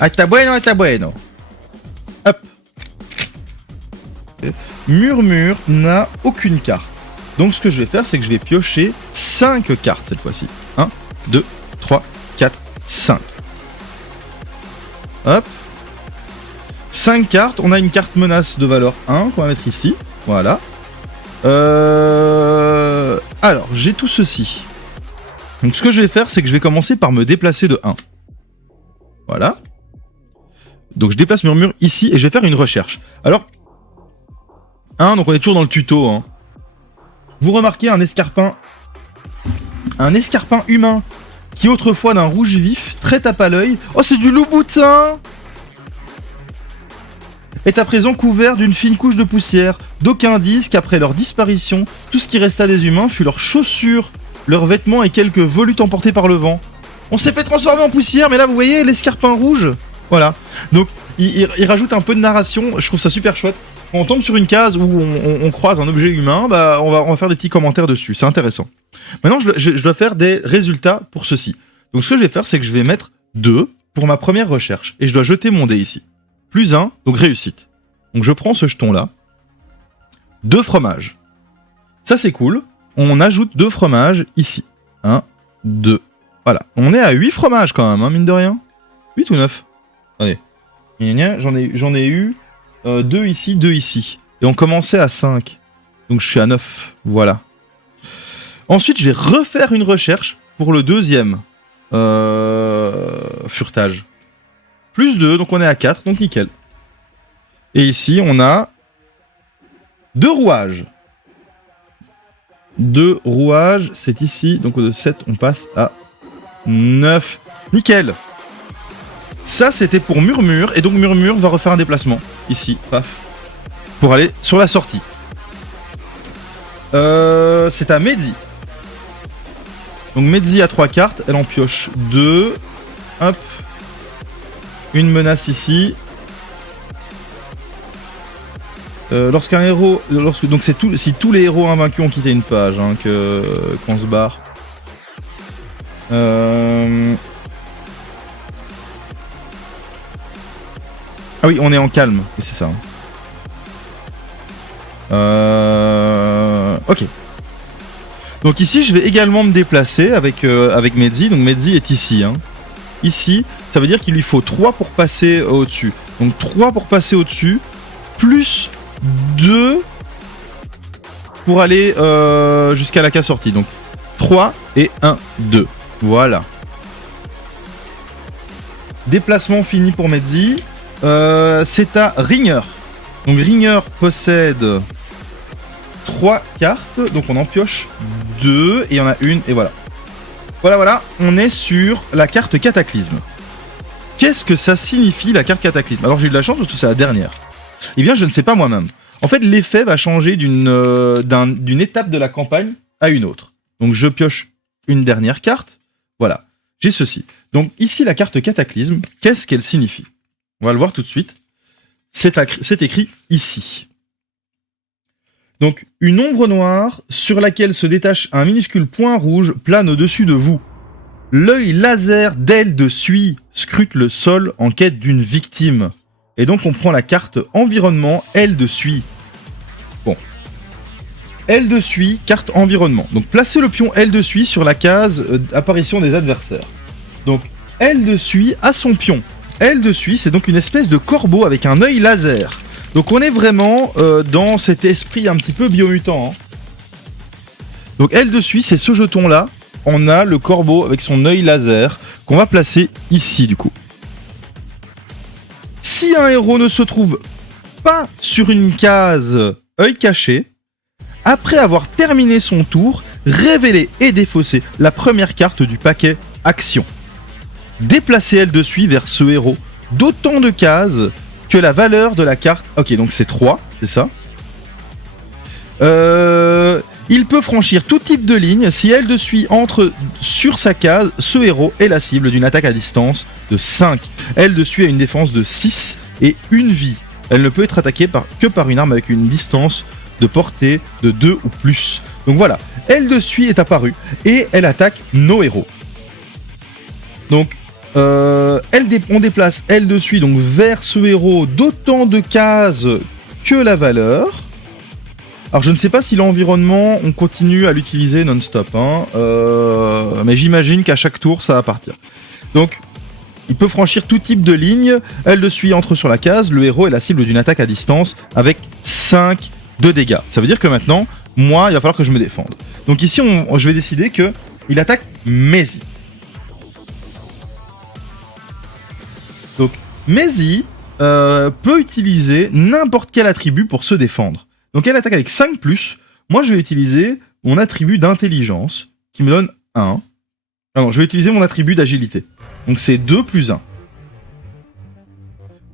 Está bueno, está bueno. Hop. Murmure n'a aucune carte. Donc ce que je vais faire, c'est que je vais piocher 5 cartes cette fois-ci. 1, 2, 3, 4, 5. Hop. 5 cartes. On a une carte menace de valeur 1 qu'on va mettre ici. Voilà. Alors, j'ai tout ceci. Donc ce que je vais faire, c'est que je vais commencer par me déplacer de 1. Voilà. Donc je déplace Murmure ici et je vais faire une recherche. Alors, 1, donc on est toujours dans le tuto. Hein. Vous remarquez un escarpin humain qui autrefois d'un rouge vif, très tape à l'œil. Oh, c'est du loup-boutin. est à présent couvert d'une fine couche de poussière. D'aucuns disent qu'après leur disparition, tout ce qui resta des humains fut leurs chaussures, leurs vêtements et quelques volutes emportés par le vent. On s'est fait transformer en poussière, mais là vous voyez l'escarpin rouge. Voilà. Donc il rajoute un peu de narration, je trouve ça super chouette. Quand on tombe sur une case où on croise un objet humain, bah on va faire des petits commentaires dessus, c'est intéressant. Maintenant je dois faire des résultats pour ceci. Donc ce que je vais faire, c'est que je vais mettre 2 pour ma première recherche, et je dois jeter mon dé ici. Plus 1, donc réussite. Donc je prends ce jeton là. 2 fromages. Ça c'est cool. On ajoute 2 fromages ici. 1, 2. Voilà. On est à 8 fromages quand même, hein, mine de rien. 8 ou 9 ? Allez. J'en ai eu 2 ici, 2 ici. Et on commençait à 5. Donc je suis à 9. Voilà. Ensuite, je vais refaire une recherche pour le deuxième furetage. Plus 2, donc on est à 4, donc nickel. Et ici, on a 2 rouages. 2 rouages, c'est ici. Donc de 7, on passe à 9. Nickel. Ça, c'était pour Murmure. Et donc Murmure va refaire un déplacement. Ici, paf. Pour aller sur la sortie. C'est à Mehdi. Donc Mehdi a 3 cartes. Elle en pioche 2. Hop. Une menace ici. Lorsqu'un héros... donc c'est tout, si tous les héros invaincus ont quitté une page, hein, qu'on se barre. Ah oui, on est en calme, et c'est ça. Ok. Donc ici, je vais également me déplacer avec Mehdi. Donc Mehdi est ici. Hein. Ici, ça veut dire qu'il lui faut 3 pour passer au-dessus. Donc 3 pour passer au-dessus, plus 2 pour aller jusqu'à la case sortie. Donc 3 et 1, 2. Voilà. Déplacement fini pour Mehdi. C'est à Ringer. Donc Ringer possède 3 cartes. Donc on en pioche 2 et il y en a une et voilà. Voilà, on est sur la carte Cataclysme. Qu'est-ce que ça signifie la carte Cataclysme? Alors j'ai eu de la chance parce que c'est la dernière. Eh bien je ne sais pas moi-même. En fait l'effet va changer d'une étape de la campagne à une autre. Donc je pioche une dernière carte. Voilà, j'ai ceci. Donc ici la carte Cataclysme, qu'est-ce qu'elle signifie? On va le voir tout de suite. C'est écrit ici. Donc, une ombre noire sur laquelle se détache un minuscule point rouge plane au-dessus de vous. L'œil laser d'aile de suie scrute le sol en quête d'une victime. Et donc, on prend la carte environnement, aile de suie. Bon. Aile de suie, carte environnement. Donc, placez le pion aile de suie sur la case apparition des adversaires. Donc, aile de suie a son pion. Aile de suie, c'est donc une espèce de corbeau avec un œil laser. Donc on est vraiment dans cet esprit un petit peu biomutant. Hein. Donc aile de suie, c'est ce jeton-là. On a le corbeau avec son œil laser qu'on va placer ici du coup. Si un héros ne se trouve pas sur une case œil caché, après avoir terminé son tour, révélez et défaussez la première carte du paquet action. Déplacez aile de suie vers ce héros d'autant de cases que la valeur de la carte... Ok, donc c'est 3, c'est ça. Il peut franchir tout type de ligne. Si aile de suie entre sur sa case, ce héros est la cible d'une attaque à distance de 5. Aile de suie a une défense de 6 et une vie. Elle ne peut être attaquée que par une arme avec une distance de portée de 2 ou plus. Donc voilà, aile de suie est apparue et elle attaque nos héros. Donc... on déplace aile de suie donc vers ce héros d'autant de cases que la valeur. Alors je ne sais pas si l'environnement on continue à l'utiliser non-stop, hein, mais j'imagine qu'à chaque tour ça va partir. Donc il peut franchir tout type de ligne. Aile de suie entre sur la case, le héros est la cible d'une attaque à distance avec 5 de dégâts. Ça veut dire que maintenant, moi il va falloir que je me défende. Donc ici je vais décider que il attaque Mehdi. Donc, Mehdi peut utiliser n'importe quel attribut pour se défendre. Donc, elle attaque avec 5+. Moi, je vais utiliser mon attribut d'intelligence, qui me donne 1. Ah non, je vais utiliser mon attribut d'agilité. Donc, c'est 2 plus 1.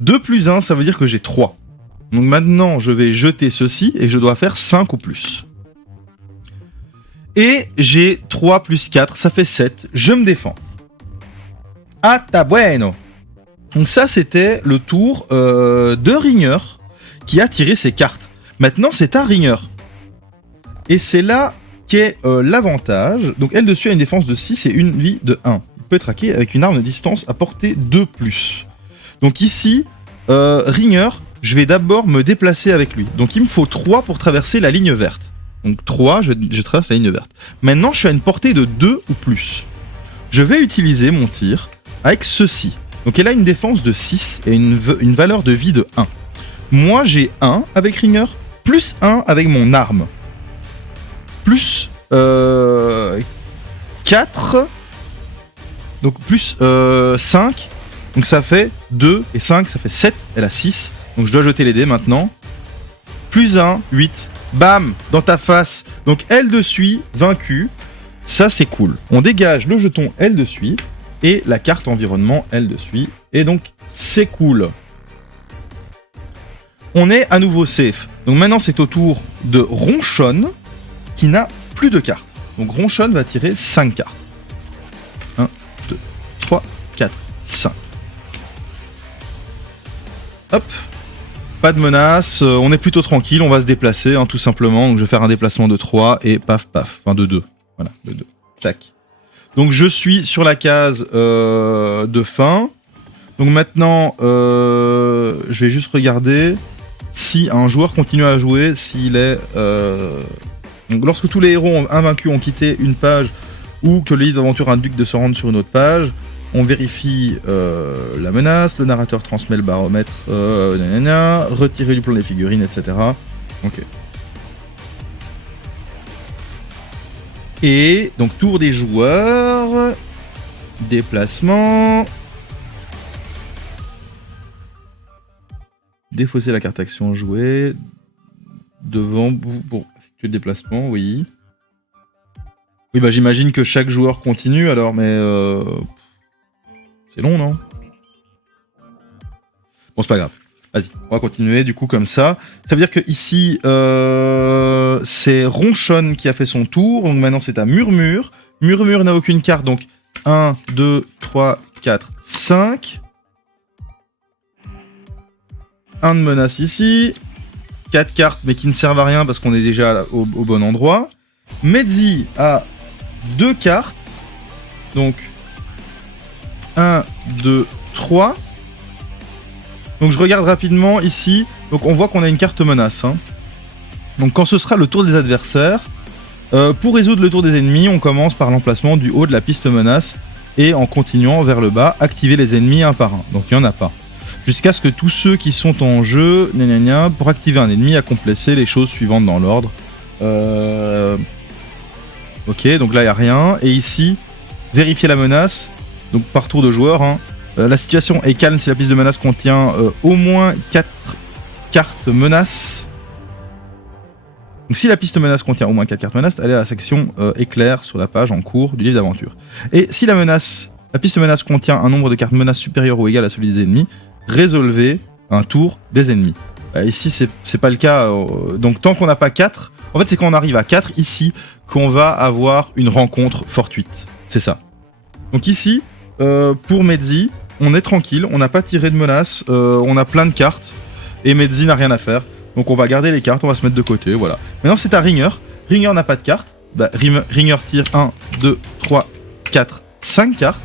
2 plus 1, ça veut dire que j'ai 3. Donc maintenant, je vais jeter ceci et je dois faire 5 ou plus. Et j'ai 3 plus 4, ça fait 7. Je me défends. Hasta bueno. Donc ça, c'était le tour de Ringer qui a tiré ses cartes. Maintenant, c'est à Ringer. Et c'est là qu'est l'avantage. Donc elle dessus a une défense de 6 et une vie de 1. Il peut être traqué avec une arme de distance à portée 2+. Donc ici, Ringer, je vais d'abord me déplacer avec lui. Donc il me faut 3 pour traverser la ligne verte. Donc 3, je traverse la ligne verte. Maintenant, je suis à une portée de 2 ou plus. Je vais utiliser mon tir avec ceci. Donc elle a une défense de 6 et une valeur de vie de 1. Moi, j'ai 1 avec Ringer, plus 1 avec mon arme. Plus 4. Donc plus 5. Donc ça fait 2 et 5, ça fait 7. Elle a 6. Donc je dois jeter les dés maintenant. Plus 1, 8. Bam, dans ta face. Donc elle de suit, vaincu. Ça c'est cool. On dégage le jeton elle de suit et la carte environnement elle de suit. Et donc c'est cool. On est à nouveau safe. Donc maintenant c'est au tour de Ronchon qui n'a plus de cartes. Donc Ronchon va tirer 5 cartes. 1, 2, 3, 4, 5. Hop. Pas de menace, on est plutôt tranquille, on va se déplacer tout simplement. Donc je vais faire un déplacement de 3 et paf paf, enfin de 2. Voilà, de 2. Tac. Donc je suis sur la case de fin. Donc maintenant, je vais juste regarder si un joueur continue à jouer, s'il est... Donc lorsque tous les héros invaincus ont quitté une page ou que le livre d'aventure indique de se rendre sur une autre page, on vérifie la menace, le narrateur transmet le baromètre, retirer du plan des figurines, etc. Ok. Et donc tour des joueurs, déplacement, défausser la carte action jouée, devant vous pour effectuer le déplacement, oui. Oui bah j'imagine que chaque joueur continue alors, mais c'est long non? Bon c'est pas grave. Vas-y, on va continuer du coup comme ça. Ça veut dire que ici, c'est Ronchon qui a fait son tour. Donc maintenant c'est à Murmure. Murmure n'a aucune carte, donc 1, 2, 3, 4, 5. 1 de menace ici. 4 cartes mais qui ne servent à rien parce qu'on est déjà au bon endroit. Medzi a 2 cartes. Donc 1, 2, 3. Donc je regarde rapidement ici, donc on voit qu'on a une carte menace. Donc quand ce sera le tour des adversaires, pour résoudre le tour des ennemis, on commence par l'emplacement du haut de la piste menace et en continuant vers le bas, activer les ennemis un par un. Donc il n'y en a pas. Jusqu'à ce que tous ceux qui sont en jeu, pour activer un ennemi, accomplissez les choses suivantes dans l'ordre. Ok, donc là il n'y a rien. Et ici, vérifier la menace, donc par tour de joueur. La situation est calme si la piste de menace contient au moins 4 cartes menaces. Donc si la piste menace contient au moins 4 cartes menaces, allez à la section éclair sur la page en cours du livre d'aventure. Et si la piste menace contient un nombre de cartes menaces supérieur ou égal à celui des ennemis, résolvez un tour des ennemis. Ici c'est pas le cas, donc tant qu'on n'a pas 4, en fait c'est quand on arrive à 4 ici qu'on va avoir une rencontre fortuite. C'est ça. Donc ici, pour Medzi, on est tranquille, on n'a pas tiré de menace, on a plein de cartes, et Medzi n'a rien à faire. Donc on va garder les cartes, on va se mettre de côté, voilà. Maintenant c'est à Ringer. Ringer n'a pas de cartes. Bah, Ringer tire 1, 2, 3, 4, 5 cartes.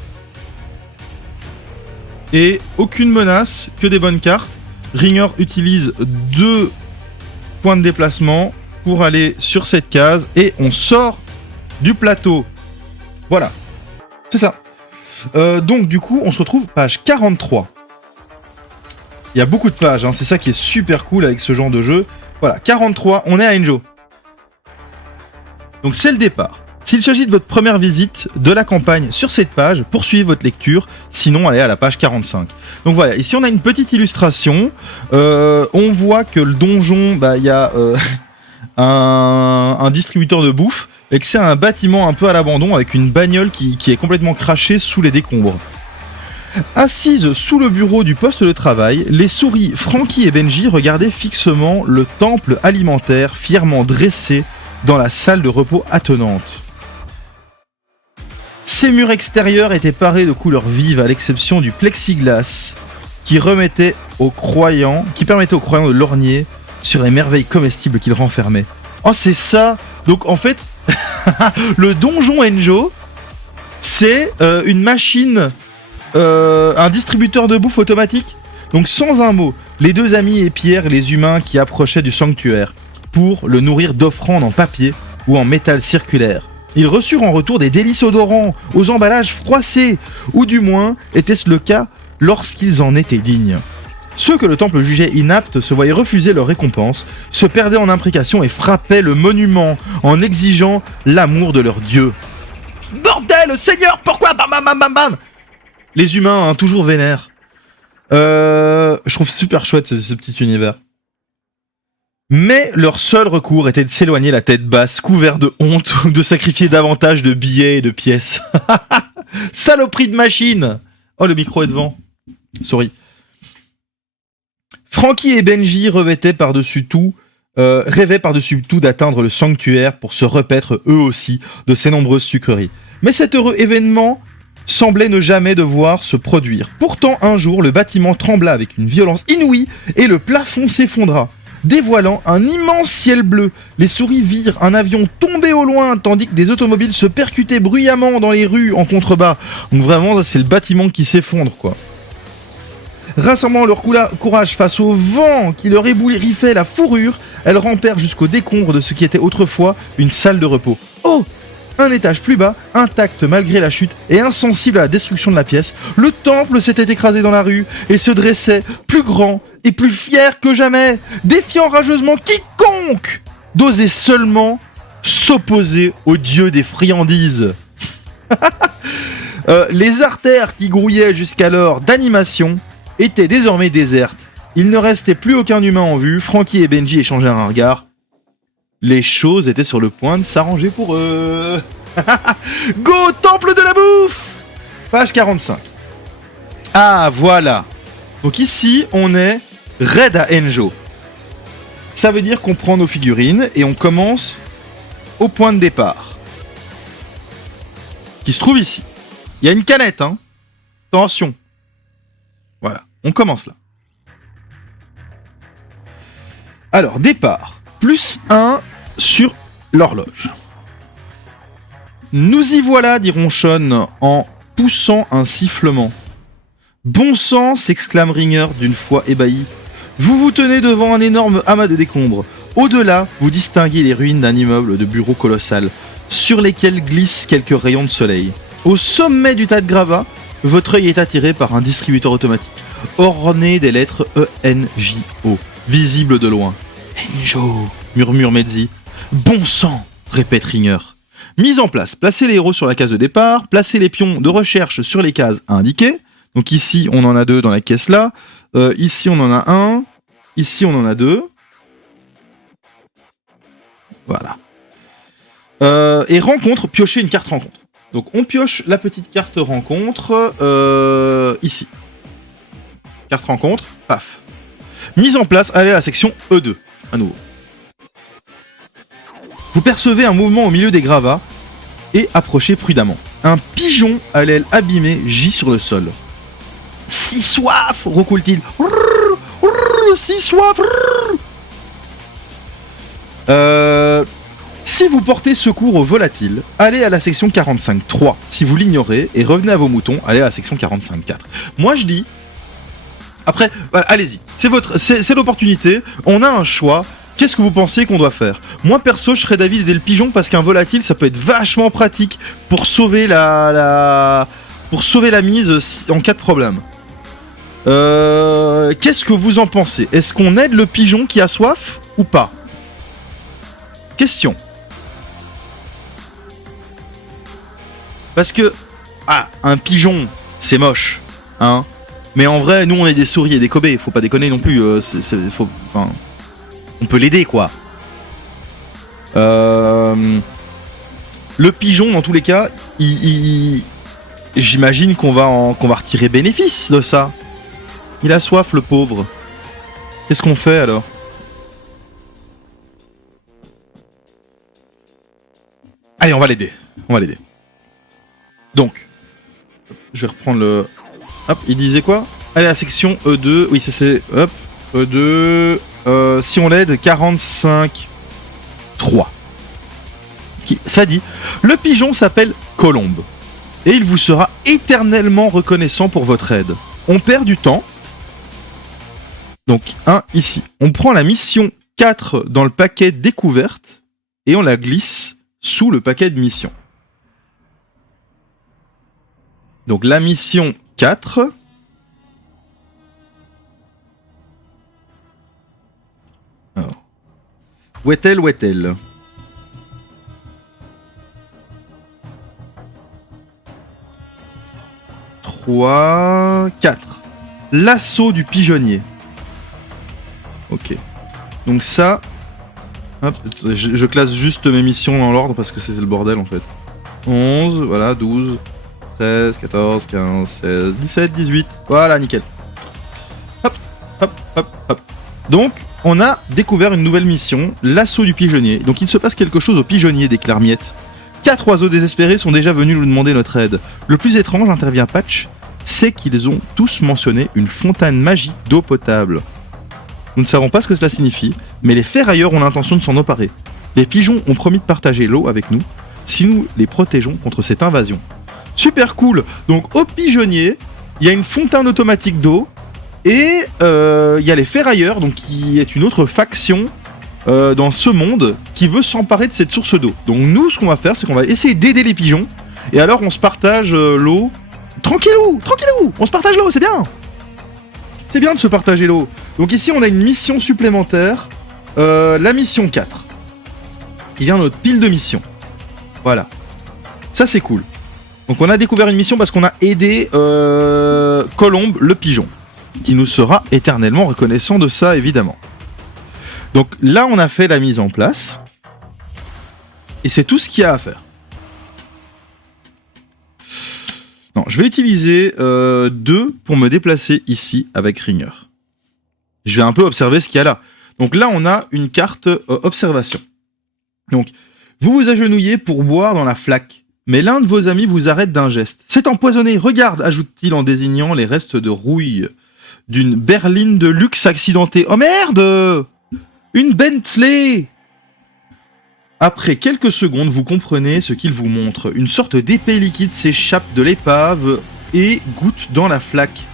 Et aucune menace, que des bonnes cartes. Ringer utilise 2 points de déplacement pour aller sur cette case, et on sort du plateau. Voilà. C'est ça. Donc du coup on se retrouve page 43. Il y a beaucoup de pages, c'est ça qui est super cool avec ce genre de jeu. Voilà, 43, on est à Enjo. Donc c'est le départ. S'il s'agit de votre première visite de la campagne sur cette page, poursuivez votre lecture, sinon allez à la page 45. Donc voilà, ici on a une petite illustration. On voit que le donjon, il y a un distributeur de bouffe, et que c'est un bâtiment un peu à l'abandon avec une bagnole qui est complètement crachée sous les décombres. Assises sous le bureau du poste de travail, les souris Frankie et Benji regardaient fixement le temple alimentaire fièrement dressé dans la salle de repos attenante. Ses murs extérieurs étaient parés de couleurs vives à l'exception du plexiglas qui permettait aux croyants de lorgner sur les merveilles comestibles qu'il renfermait. Oh, c'est ça. Donc en fait, le donjon Enjo, c'est une machine, un distributeur de bouffe automatique. Donc sans un mot, les deux amis épièrent les humains qui approchaient du sanctuaire pour le nourrir d'offrandes en papier ou en métal circulaire. Ils reçurent en retour des délices odorants aux emballages froissés, ou du moins était-ce le cas lorsqu'ils en étaient dignes. Ceux que le temple jugeait inaptes se voyaient refuser leur récompense, se perdaient en imprécations et frappaient le monument en exigeant l'amour de leur dieu. Bordel, Seigneur, pourquoi bam bam bam bam bam. Les humains, hein, toujours vénères. Je trouve super chouette ce petit univers. Mais leur seul recours était de s'éloigner la tête basse, couvert de honte, ou de sacrifier davantage de billets et de pièces. Saloperie de machine. Oh, le micro est devant. Sorry. Frankie et Benji rêvaient par-dessus tout d'atteindre le sanctuaire pour se repaître eux aussi de ces nombreuses sucreries. Mais cet heureux événement semblait ne jamais devoir se produire. Pourtant, un jour, le bâtiment trembla avec une violence inouïe et le plafond s'effondra, dévoilant un immense ciel bleu. Les souris virent un avion tomber au loin, tandis que des automobiles se percutaient bruyamment dans les rues en contrebas. Donc vraiment, c'est le bâtiment qui s'effondre, quoi. Rassemblant leur courage face au vent qui leur ébouriffait la fourrure, elles rampèrent jusqu'au décombre de ce qui était autrefois une salle de repos. Oh! Un étage plus bas, intact malgré la chute et insensible à la destruction de la pièce, le temple s'était écrasé dans la rue et se dressait plus grand et plus fier que jamais, défiant rageusement quiconque d'oser seulement s'opposer au dieu des friandises. Les artères qui grouillaient jusqu'alors d'animation étaient désormais désertes. Il ne restait plus aucun humain en vue. Frankie et Benji échangèrent un regard. Les choses étaient sur le point de s'arranger pour eux. Go, temple de la bouffe! Page 45. Ah, voilà. Donc ici, on est raid à Enjo. Ça veut dire qu'on prend nos figurines et on commence au point de départ. Qui se trouve ici. Il y a une canette, hein. Attention. Voilà, on commence là. Alors, départ. Plus 1 sur l'horloge. Nous y voilà, dit Ronchon en poussant un sifflement. Bon sang, s'exclame Ringer d'une voix ébahie. Vous vous tenez devant un énorme amas de décombres. Au-delà, vous distinguez les ruines d'un immeuble de bureaux colossal, sur lesquels glissent quelques rayons de soleil. Au sommet du tas de gravats, votre œil est attiré par un distributeur automatique, orné des lettres E-N-J-O, visible de loin. Enjo, murmure Medzi. Bon sang, répète Ringer. Mise en place, placez les héros sur la case de départ, placez les pions de recherche sur les cases indiquées. Donc ici, on en a 2 dans la caisse là. Ici, on en a 1. Ici, on en a 2. Voilà. Et rencontre, piocher une carte rencontre. Donc on pioche la petite carte rencontre ici. Carte rencontre, paf. Mise en place, allez à la section E2, à nouveau. Vous percevez un mouvement au milieu des gravats et approchez prudemment. Un pigeon à l'aile abîmée gît sur le sol. Si soif, roucoule-t-il. Si soif. Si vous portez secours au volatile, allez à la section 45.3. Si vous l'ignorez et revenez à vos moutons, allez à la section 45.4. Moi je dis... Après, voilà, allez-y. C'est l'opportunité. On a un choix. Qu'est-ce que vous pensez qu'on doit faire? Moi perso, je serais d'avis d'aider le pigeon parce qu'un volatile, ça peut être vachement pratique pour sauver la mise en cas de problème. Qu'est-ce que vous en pensez? Est-ce qu'on aide le pigeon qui a soif ou pas? Question. Parce que un pigeon, c'est moche, hein. Mais en vrai, nous on est des souris et des Kobe, faut pas déconner non plus. On peut l'aider quoi. Le pigeon, dans tous les cas, il j'imagine qu'on va retirer bénéfice de ça. Il a soif, le pauvre. Qu'est-ce qu'on fait alors? Allez, on va l'aider. Donc, je vais reprendre le... Hop, il disait quoi? Allez, la section E2. Oui, ça c'est... Hop, E2... si on l'aide, 45... 3. Ça dit, le pigeon s'appelle Colombe. Et il vous sera éternellement reconnaissant pour votre aide. On perd du temps. Donc, 1 ici. On prend la mission 4 dans le paquet découverte et on la glisse sous le paquet de mission. Donc, la mission 4. Alors. Où est-elle? 3, 4. L'assaut du pigeonnier. Ok. Donc ça... Hop, je classe juste mes missions dans l'ordre parce que c'est le bordel en fait. 11, voilà, 12, 13, 14, 15, 16, 17, 18. Voilà, nickel. Hop. Donc, on a découvert une nouvelle mission, l'assaut du pigeonnier. Donc il se passe quelque chose au pigeonnier, déclare Miette. 4 oiseaux désespérés sont déjà venus nous demander notre aide. Le plus étrange, intervient Patch, c'est qu'ils ont tous mentionné une fontaine magique d'eau potable. Nous ne savons pas ce que cela signifie, mais les ferrailleurs ont l'intention de s'en emparer. Les pigeons ont promis de partager l'eau avec nous, si nous les protégeons contre cette invasion. Super cool. Donc au pigeonnier, il y a une fontaine automatique d'eau, et il y a les ferrailleurs, donc qui est une autre faction dans ce monde qui veut s'emparer de cette source d'eau. Donc nous, ce qu'on va faire, c'est qu'on va essayer d'aider les pigeons, et alors on se partage l'eau. Tranquillou, on se partage l'eau, c'est bien. C'est bien de se partager l'eau. Donc ici, on a une mission supplémentaire, la mission 4, qui vient de notre pile de missions. Voilà. Ça, c'est cool. Donc on a découvert une mission parce qu'on a aidé Colombe, le pigeon, qui nous sera éternellement reconnaissant de ça, évidemment. Donc là, on a fait la mise en place. Et c'est tout ce qu'il y a à faire. Non, je vais utiliser 2 pour me déplacer ici avec Ringer. Je vais un peu observer ce qu'il y a là. Donc là, on a une carte observation. Donc, vous vous agenouillez pour boire dans la flaque. Mais l'un de vos amis vous arrête d'un geste. C'est empoisonné, regarde, ajoute-t-il en désignant les restes de rouille d'une berline de luxe accidentée. Oh merde! Une Bentley! Après quelques secondes, vous comprenez ce qu'il vous montre. Une sorte d'épée liquide s'échappe de l'épave et goutte dans la flaque,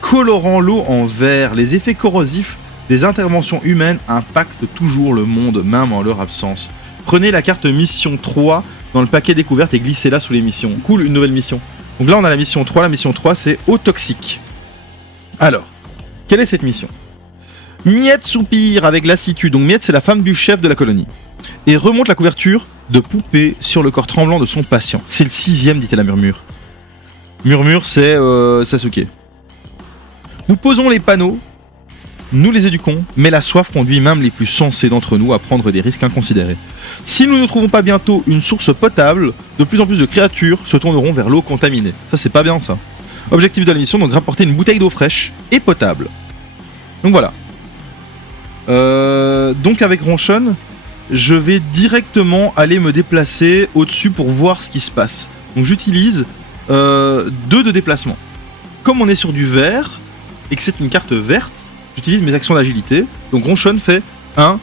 colorant l'eau en vert. Les effets corrosifs des interventions humaines impactent toujours le monde, même en leur absence. Prenez la carte mission 3 dans le paquet découverte et glissez-la sous les missions. Cool, une nouvelle mission. Donc là, on a la mission 3. La mission 3, c'est eau toxique. Alors, quelle est cette mission? Miette soupire avec lassitude. Donc Miette, c'est la femme du chef de la colonie. Et remonte la couverture de poupée sur le corps tremblant de son patient. C'est le 6e, dit-elle à Murmure. Murmure, c'est Sasuke. Nous posons les panneaux, nous les éduquons, mais la soif conduit même les plus sensés d'entre nous à prendre des risques inconsidérés. Si nous ne trouvons pas bientôt une source potable, de plus en plus de créatures se tourneront vers l'eau contaminée. Ça, c'est pas bien, ça. Objectif de la mission, donc rapporter une bouteille d'eau fraîche et potable. Donc voilà. Donc avec Ronchon, je vais directement aller me déplacer au-dessus pour voir ce qui se passe. Donc j'utilise 2 de déplacement. Comme on est sur du vert, et que c'est une carte verte, j'utilise mes actions d'agilité. Donc Ronchon fait 1,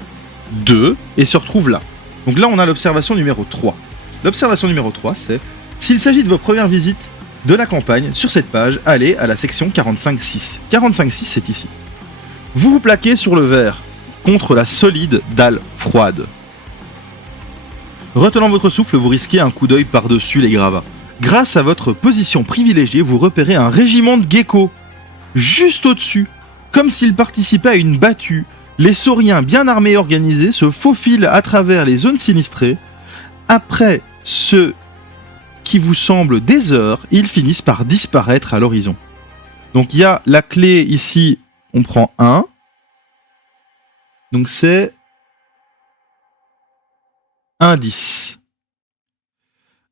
2, et se retrouve là. Donc là on a l'observation numéro 3. L'observation numéro 3, c'est: s'il s'agit de vos premières visites de la campagne, sur cette page, allez à la section 45.6. 45.6, c'est ici. Vous vous plaquez sur le vert, contre la solide dalle froide. Retenant votre souffle, vous risquez un coup d'œil par-dessus les gravats. Grâce à votre position privilégiée, vous repérez un régiment de geckos, juste au-dessus. Comme s'ils participaient à une battue, les sauriens bien armés et organisés se faufilent à travers les zones sinistrées. Après ce qui vous semble des heures, ils finissent par disparaître à l'horizon. Donc il y a la clé ici, on prend 1. Donc c'est 1, 10.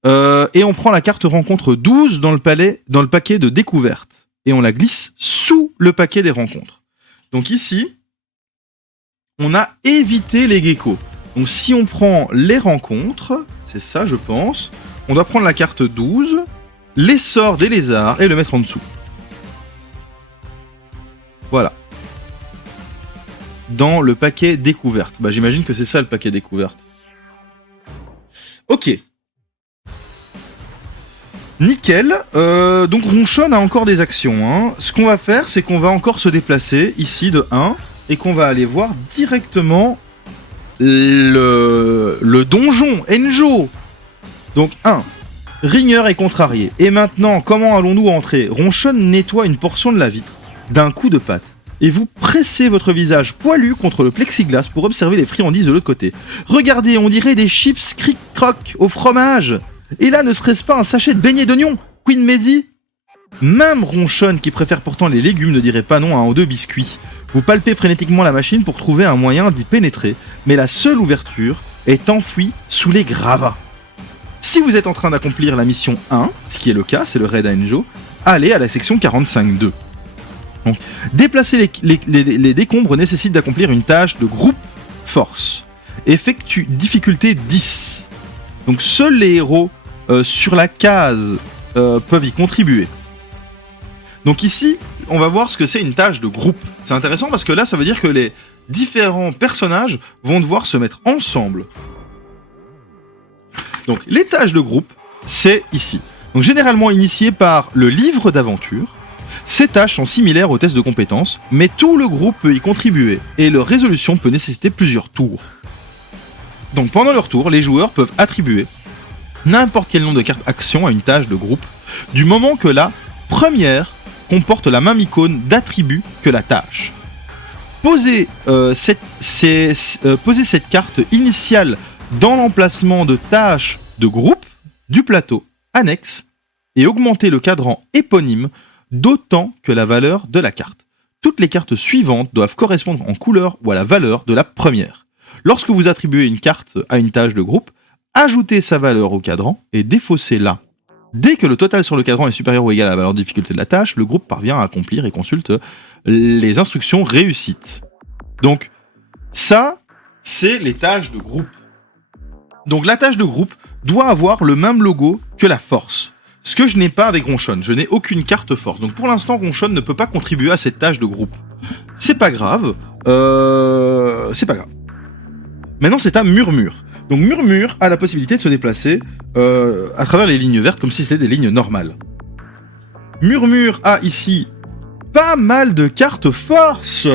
Et on prend la carte rencontre 12 dans le paquet de découverte. Et on la glisse sous le paquet des rencontres. Donc ici, on a évité les geckos. Donc si on prend les rencontres, c'est ça je pense, on doit prendre la carte 12, l'essor des lézards et le mettre en dessous. Voilà. Dans le paquet découverte. Bah j'imagine que c'est ça le paquet découverte. Ok. Nickel. Donc Ronchon a encore des actions. Hein. Ce qu'on va faire, c'est qu'on va encore se déplacer ici de 1 et qu'on va aller voir directement le donjon Enjo. Donc 1. Ringer est contrarié. Et maintenant, comment allons-nous entrer? Ronchon nettoie une portion de la vitre d'un coup de patte. Et vous pressez votre visage poilu contre le plexiglas pour observer les friandises de l'autre côté. Regardez, on dirait des chips cric-croc au fromage. Et là, ne serait-ce pas un sachet de beignets d'oignons, Queen Mehdi? Même Ronchon, qui préfère pourtant les légumes, ne dirait pas non à un ou deux biscuits. Vous palpez frénétiquement la machine pour trouver un moyen d'y pénétrer, mais la seule ouverture est enfouie sous les gravats. Si vous êtes en train d'accomplir la mission 1, ce qui est le cas, c'est le raid à Enjo, allez à la section 45.2. Donc, déplacer les décombres nécessite d'accomplir une tâche de groupe force. Effectue difficulté 10. Donc seuls les héros sur la case peuvent y contribuer. Donc ici, on va voir ce que c'est une tâche de groupe. C'est intéressant parce que là, ça veut dire que les différents personnages vont devoir se mettre ensemble. Donc les tâches de groupe, c'est ici. Donc généralement initiées par le livre d'aventure. Ces tâches sont similaires aux tests de compétences, mais tout le groupe peut y contribuer, et leur résolution peut nécessiter plusieurs tours. Donc pendant leur tour, les joueurs peuvent attribuer n'importe quel nombre de cartes actions à une tâche de groupe, du moment que la première comporte la même icône d'attribut que la tâche. Posez cette carte initiale dans l'emplacement de tâches de groupe du plateau annexe et augmentez le cadran éponyme d'autant que la valeur de la carte. Toutes les cartes suivantes doivent correspondre en couleur ou à la valeur de la première. Lorsque vous attribuez une carte à une tâche de groupe, ajoutez sa valeur au cadran et défaussez-la. Dès que le total sur le cadran est supérieur ou égal à la valeur de difficulté de la tâche, le groupe parvient à accomplir et consulte les instructions réussites. Donc, ça, c'est les tâches de groupe. Donc la tâche de groupe doit avoir le même logo que la force. Ce que je n'ai pas avec Ronchon, je n'ai aucune carte force. Donc pour l'instant, Ronchon ne peut pas contribuer à cette tâche de groupe. C'est pas grave. C'est pas grave. Maintenant, c'est à Murmure. Donc Murmure a la possibilité de se déplacer à travers les lignes vertes comme si c'était des lignes normales. Murmure a ici pas mal de cartes force.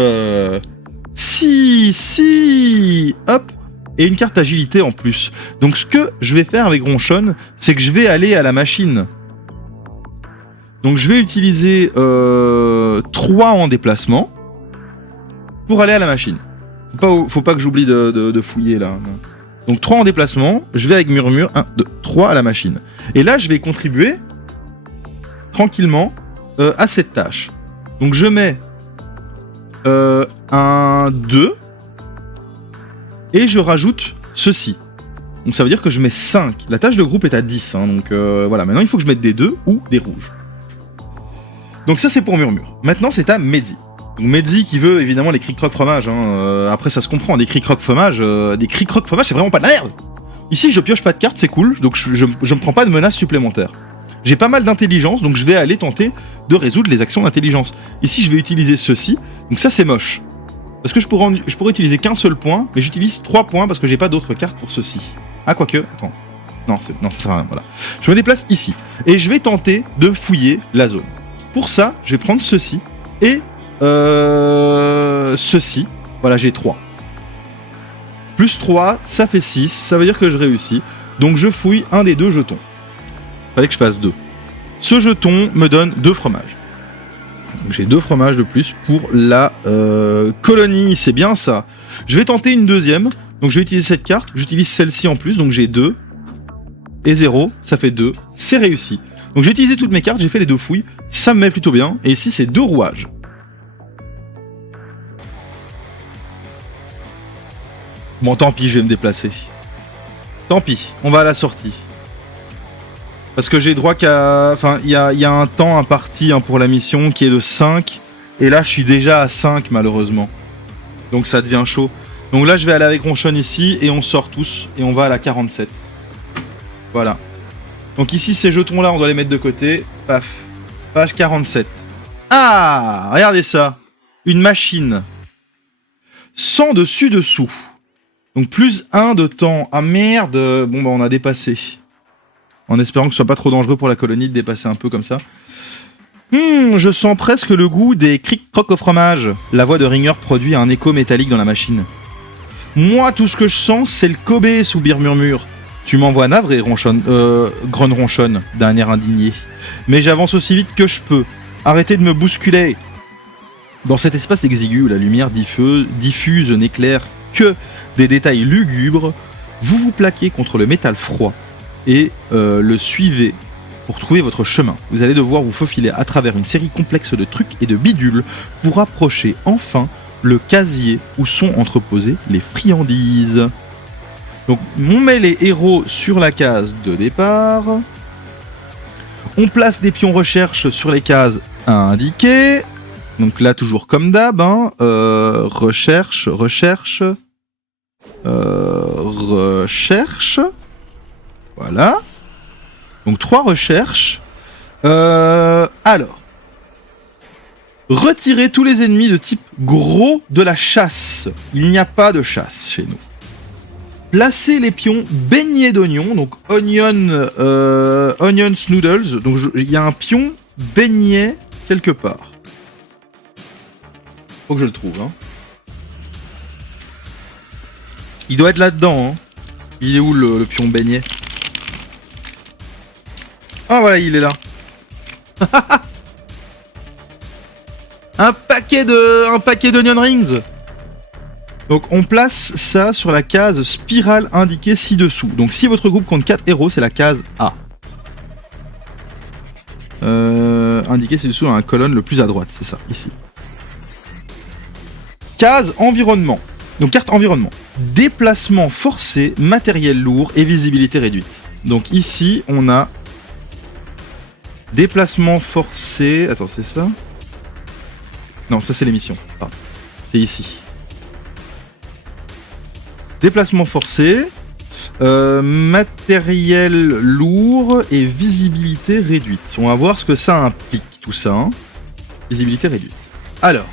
Si, hop. Et une carte agilité en plus. Donc ce que je vais faire avec Ronchon, c'est que je vais aller à la machine. Donc je vais utiliser 3 en déplacement pour aller à la machine. Faut pas que j'oublie de fouiller là. Donc 3 en déplacement, je vais avec Murmure, 1, 2, 3 à la machine. Et là je vais contribuer tranquillement à cette tâche. Donc je mets un 2 et je rajoute ceci. Donc ça veut dire que je mets 5. La tâche de groupe est à 10. Hein, donc voilà, maintenant il faut que je mette des 2 ou des rouges. Donc ça c'est pour Murmure. Maintenant c'est à Mehdi. Donc Mehdi qui veut évidemment les cric-croc fromage. Hein. Après ça se comprend, des cric-croc fromage, c'est vraiment pas de la merde. Ici je pioche pas de cartes, c'est cool, donc je me prends pas de menaces supplémentaires. J'ai pas mal d'intelligence, donc je vais aller tenter de résoudre les actions d'intelligence. Ici je vais utiliser ceci, donc ça c'est moche. Parce que je pourrais utiliser qu'un seul point, mais j'utilise 3 points parce que j'ai pas d'autres cartes pour ceci. Ah quoique, attends. Non, ça sert à rien, voilà. Je me déplace ici, et je vais tenter de fouiller la zone. Pour ça, je vais prendre ceci, et ceci. Voilà, j'ai 3. Plus 3, ça fait 6, ça veut dire que je réussis. Donc je fouille un des 2 jetons. Fallait que je fasse 2. Ce jeton me donne 2 fromages. Donc j'ai 2 fromages de plus pour la colonie, c'est bien ça. Je vais tenter une deuxième, donc je vais utiliser cette carte, j'utilise celle-ci en plus, donc j'ai 2 et 0, ça fait 2, c'est réussi. Donc j'ai utilisé toutes mes cartes, j'ai fait les 2 fouilles, ça me met plutôt bien, et ici c'est 2 rouages. Bon tant pis, je vais me déplacer. Tant pis, on va à la sortie. Parce que j'ai droit qu'à... Enfin, il y a un temps imparti pour la mission qui est de 5. Et là, je suis déjà à 5 malheureusement. Donc ça devient chaud. Donc là, je vais aller avec Ronchon ici et on sort tous. Et on va à la 47. Voilà. Donc ici, ces jetons-là, on doit les mettre de côté. Paf. Page 47. Ah, regardez ça. Une machine. Sans dessus-dessous. Donc plus 1 de temps. Ah merde. Bon, bah on a dépassé. En espérant que ce soit pas trop dangereux pour la colonie de dépasser un peu comme ça. Je sens presque le goût des cric-crocs au fromage. La voix de Ringer produit un écho métallique dans la machine. Moi, tout ce que je sens, c'est le Kobe, soupire murmure. Tu m'envoies navré, grogne Ronchon, d'un air indigné. Mais j'avance aussi vite que je peux. Arrêtez de me bousculer. Dans cet espace exigu où la lumière diffuse n'éclaire que des détails lugubres, vous vous plaquez contre le métal froid et le suivez pour trouver votre chemin. Vous allez devoir vous faufiler à travers une série complexe de trucs et de bidules pour approcher enfin le casier où sont entreposées les friandises. Donc on met les héros sur la case de départ. On place des pions recherche sur les cases indiquées. Donc là toujours comme d'hab, recherche. Voilà. Donc 3 recherches. Alors. Retirez tous les ennemis de type gros de la chasse. Il n'y a pas de chasse chez nous. Placez les pions baignés d'oignons. Donc onions noodles. Donc il y a un pion beignet quelque part. Faut que je le trouve. Il doit être là-dedans. Il est où le pion beignet? Ah voilà, il est là. un paquet d'onion rings. Donc on place ça sur la case spirale indiquée ci-dessous. Donc si votre groupe compte 4 héros, c'est la case A. Indiqué ci-dessous dans la colonne le plus à droite, c'est ça, ici. Case environnement. Donc carte environnement. Déplacement forcé, matériel lourd et visibilité réduite. Donc ici on a déplacement forcé. Attends, c'est ça? Non, ça c'est l'émission. Pardon. C'est ici. Déplacement forcé, matériel lourd et visibilité réduite. On va voir ce que ça implique, tout ça. Visibilité réduite. Alors,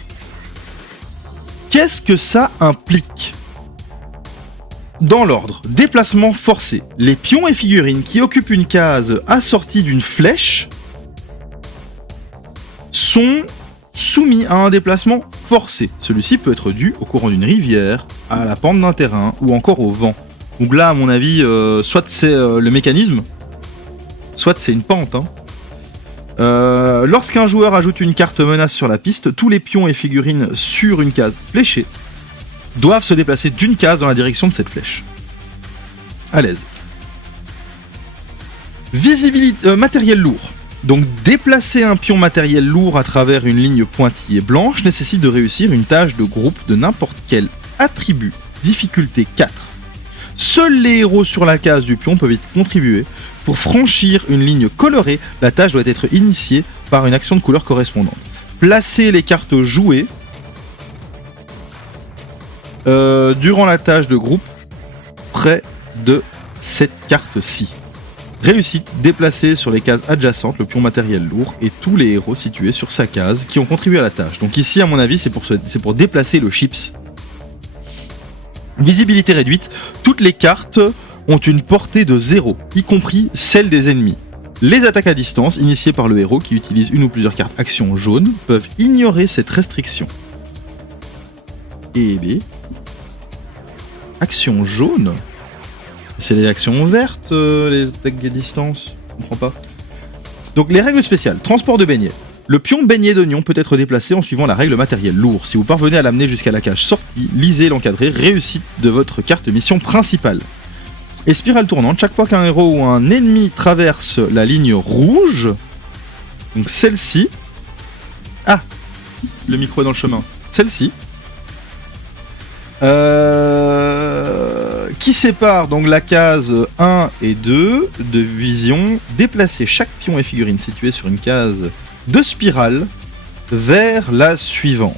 qu'est-ce que ça implique? Dans l'ordre, déplacement forcé. Les pions et figurines qui occupent une case assortie d'une flèche sont soumis à un déplacement forcé. Celui-ci peut être dû au courant d'une rivière, à la pente d'un terrain ou encore au vent. Donc là, à mon avis, soit c'est le mécanisme, soit c'est une pente. Lorsqu'un joueur ajoute une carte menace sur la piste, tous les pions et figurines sur une case fléchée doivent se déplacer d'une case dans la direction de cette flèche. À l'aise. Visibilité, matériel lourd. Donc déplacer un pion matériel lourd à travers une ligne pointillée blanche nécessite de réussir une tâche de groupe de n'importe quel attribut, difficulté 4. Seuls les héros sur la case du pion peuvent y contribuer. Pour franchir une ligne colorée, la tâche doit être initiée par une action de couleur correspondante. Placer les cartes jouées durant la tâche de groupe près de cette carte-ci. Réussite, déplacer sur les cases adjacentes le pion matériel lourd et tous les héros situés sur sa case qui ont contribué à la tâche. Donc ici, à mon avis, c'est pour déplacer le chips. Visibilité réduite, toutes les cartes ont une portée de 0, y compris celle des ennemis. Les attaques à distance, initiées par le héros qui utilise une ou plusieurs cartes actions jaunes, peuvent ignorer cette restriction. Et B. Action jaune? C'est les actions vertes, les attaques à distance? Je comprends pas. Donc les règles spéciales. Transport de beignets. Le pion beignet d'oignon peut être déplacé en suivant la règle matériel lourd. Si vous parvenez à l'amener jusqu'à la cage sortie, lisez l'encadré réussite de votre carte mission principale. Et spirale tournante, chaque fois qu'un héros ou un ennemi traverse la ligne rouge, donc celle-ci... Ah, le micro est dans le chemin. Celle-ci. qui sépare donc la case 1 et 2 de vision. Déplacez chaque pion et figurine située sur une case de spirale vers la suivante.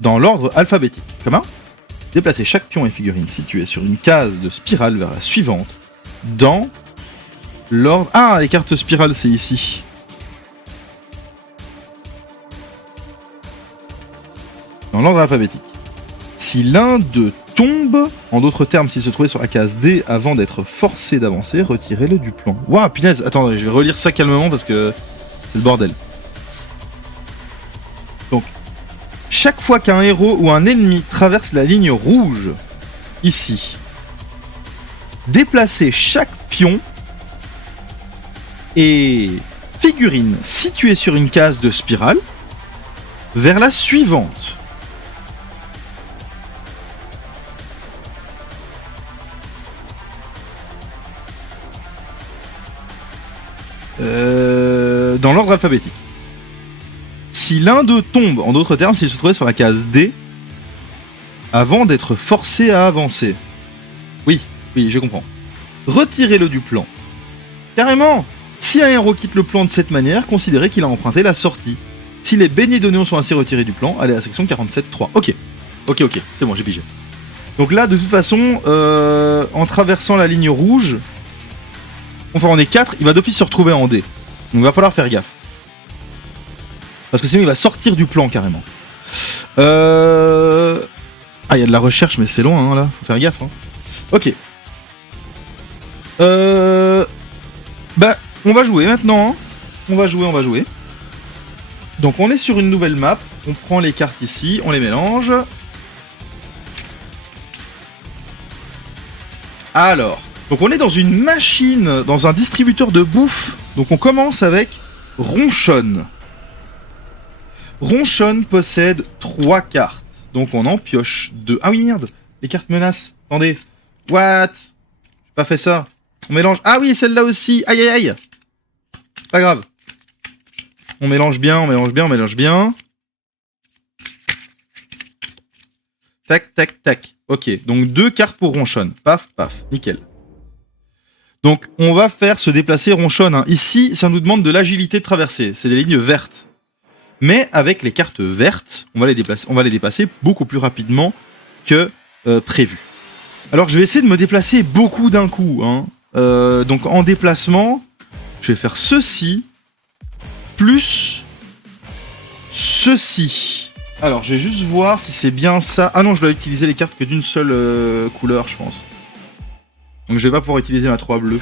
Dans l'ordre alphabétique. Comment ? Déplacez chaque pion et figurine située sur une case de spirale vers la suivante. Dans l'ordre... Ah, les cartes spirales, c'est ici. Dans l'ordre alphabétique. Si l'un d'eux tombe, en d'autres termes, s'il se trouvait sur la case D avant d'être forcé d'avancer, retirez-le du plan. Ouah, punaise, attendez, je vais relire ça calmement parce que c'est le bordel. Donc, chaque fois qu'un héros ou un ennemi traverse la ligne rouge, ici, déplacez chaque pion et figurine située sur une case de spirale vers la suivante. Dans l'ordre alphabétique. Si l'un d'eux tombe, en d'autres termes, s'il se trouvait sur la case D, avant d'être forcé à avancer. Oui, je comprends. Retirez-le du plan. Carrément. Si un héros quitte le plan de cette manière, considérez qu'il a emprunté la sortie. Si les beignets d'oignons sont ainsi retirés du plan, allez à la section 47.3. Ok, c'est bon, j'ai pigé. Donc là, de toute façon, en traversant la ligne rouge, enfin on est 4, il va d'office se retrouver en D. Donc il va falloir faire gaffe. Parce que sinon il va sortir du plan carrément. Ah, il y a de la recherche, mais c'est loin là, faut faire gaffe. Ok. Bah, on va jouer maintenant. On va jouer. Donc on est sur une nouvelle map. On prend les cartes ici, on les mélange. Alors, donc on est dans une machine, dans un distributeur de bouffe. Donc on commence avec Ronchon. Ronchon possède 3 cartes. Donc on en pioche 2. Ah oui merde, les cartes menaces. Attendez. What ? J'ai pas fait ça. On mélange. Ah oui, celle-là aussi. Aïe aïe aïe. Pas grave. On mélange bien. Tac. Ok, donc 2 cartes pour Ronchon. Paf, nickel. Donc on va faire se déplacer Ronchon. Ici, ça nous demande de l'agilité de traverser. C'est des lignes vertes. Mais avec les cartes vertes, on va les déplacer beaucoup plus rapidement que prévu. Alors je vais essayer de me déplacer beaucoup d'un coup. Donc en déplacement, je vais faire ceci plus ceci. Alors je vais juste voir si c'est bien ça. Ah non, je dois utiliser les cartes que d'une seule couleur, je pense. Donc je vais pas pouvoir utiliser ma 3 bleue.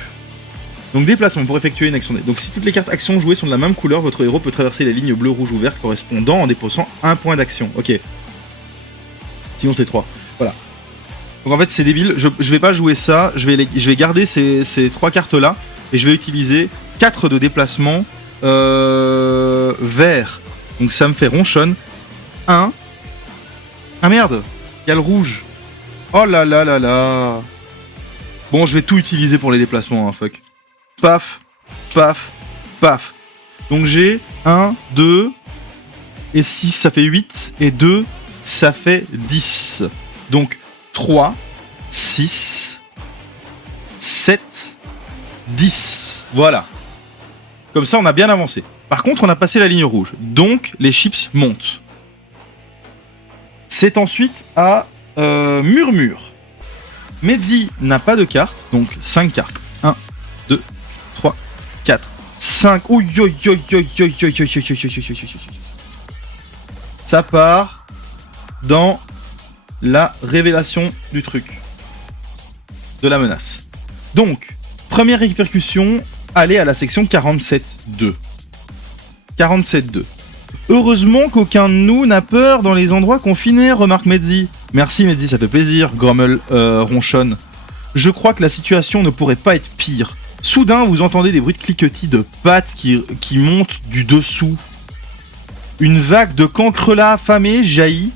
Donc déplacement pour effectuer une action. Donc si toutes les cartes actions jouées sont de la même couleur, votre héros peut traverser les lignes bleues, rouges ou vertes correspondant en déposant un point d'action. Ok. Sinon c'est 3. Voilà. Donc en fait c'est débile, je vais pas jouer ça, je vais garder ces 3 cartes là et je vais utiliser 4 de déplacement vert. Donc ça me fait Ronchon 1. Ah merde, il y a le rouge. Oh là là là là. Bon, je vais tout utiliser pour les déplacements, fuck. Paf. Donc j'ai 1, 2 et 6, ça fait 8 et 2, ça fait 10. Donc 3, 6, 7, 10. Voilà. Comme ça, on a bien avancé. Par contre, on a passé la ligne rouge. Donc, les chips montent. C'est ensuite à Murmure. Medzi n'a pas de carte, donc 5 cartes. 1, 2, 3, 4, 5. Ça part dans la révélation du truc. De la menace. Donc, première répercussion, aller à la section 47.2. 47.2. Heureusement qu'aucun de nous n'a peur dans les endroits confinés, remarque Medzi. Merci Medzi, ça fait plaisir, grommel Ronchon. Je crois que la situation ne pourrait pas être pire. Soudain, vous entendez des bruits de cliquetis de pattes qui montent du dessous. Une vague de cancrelats affamés jaillit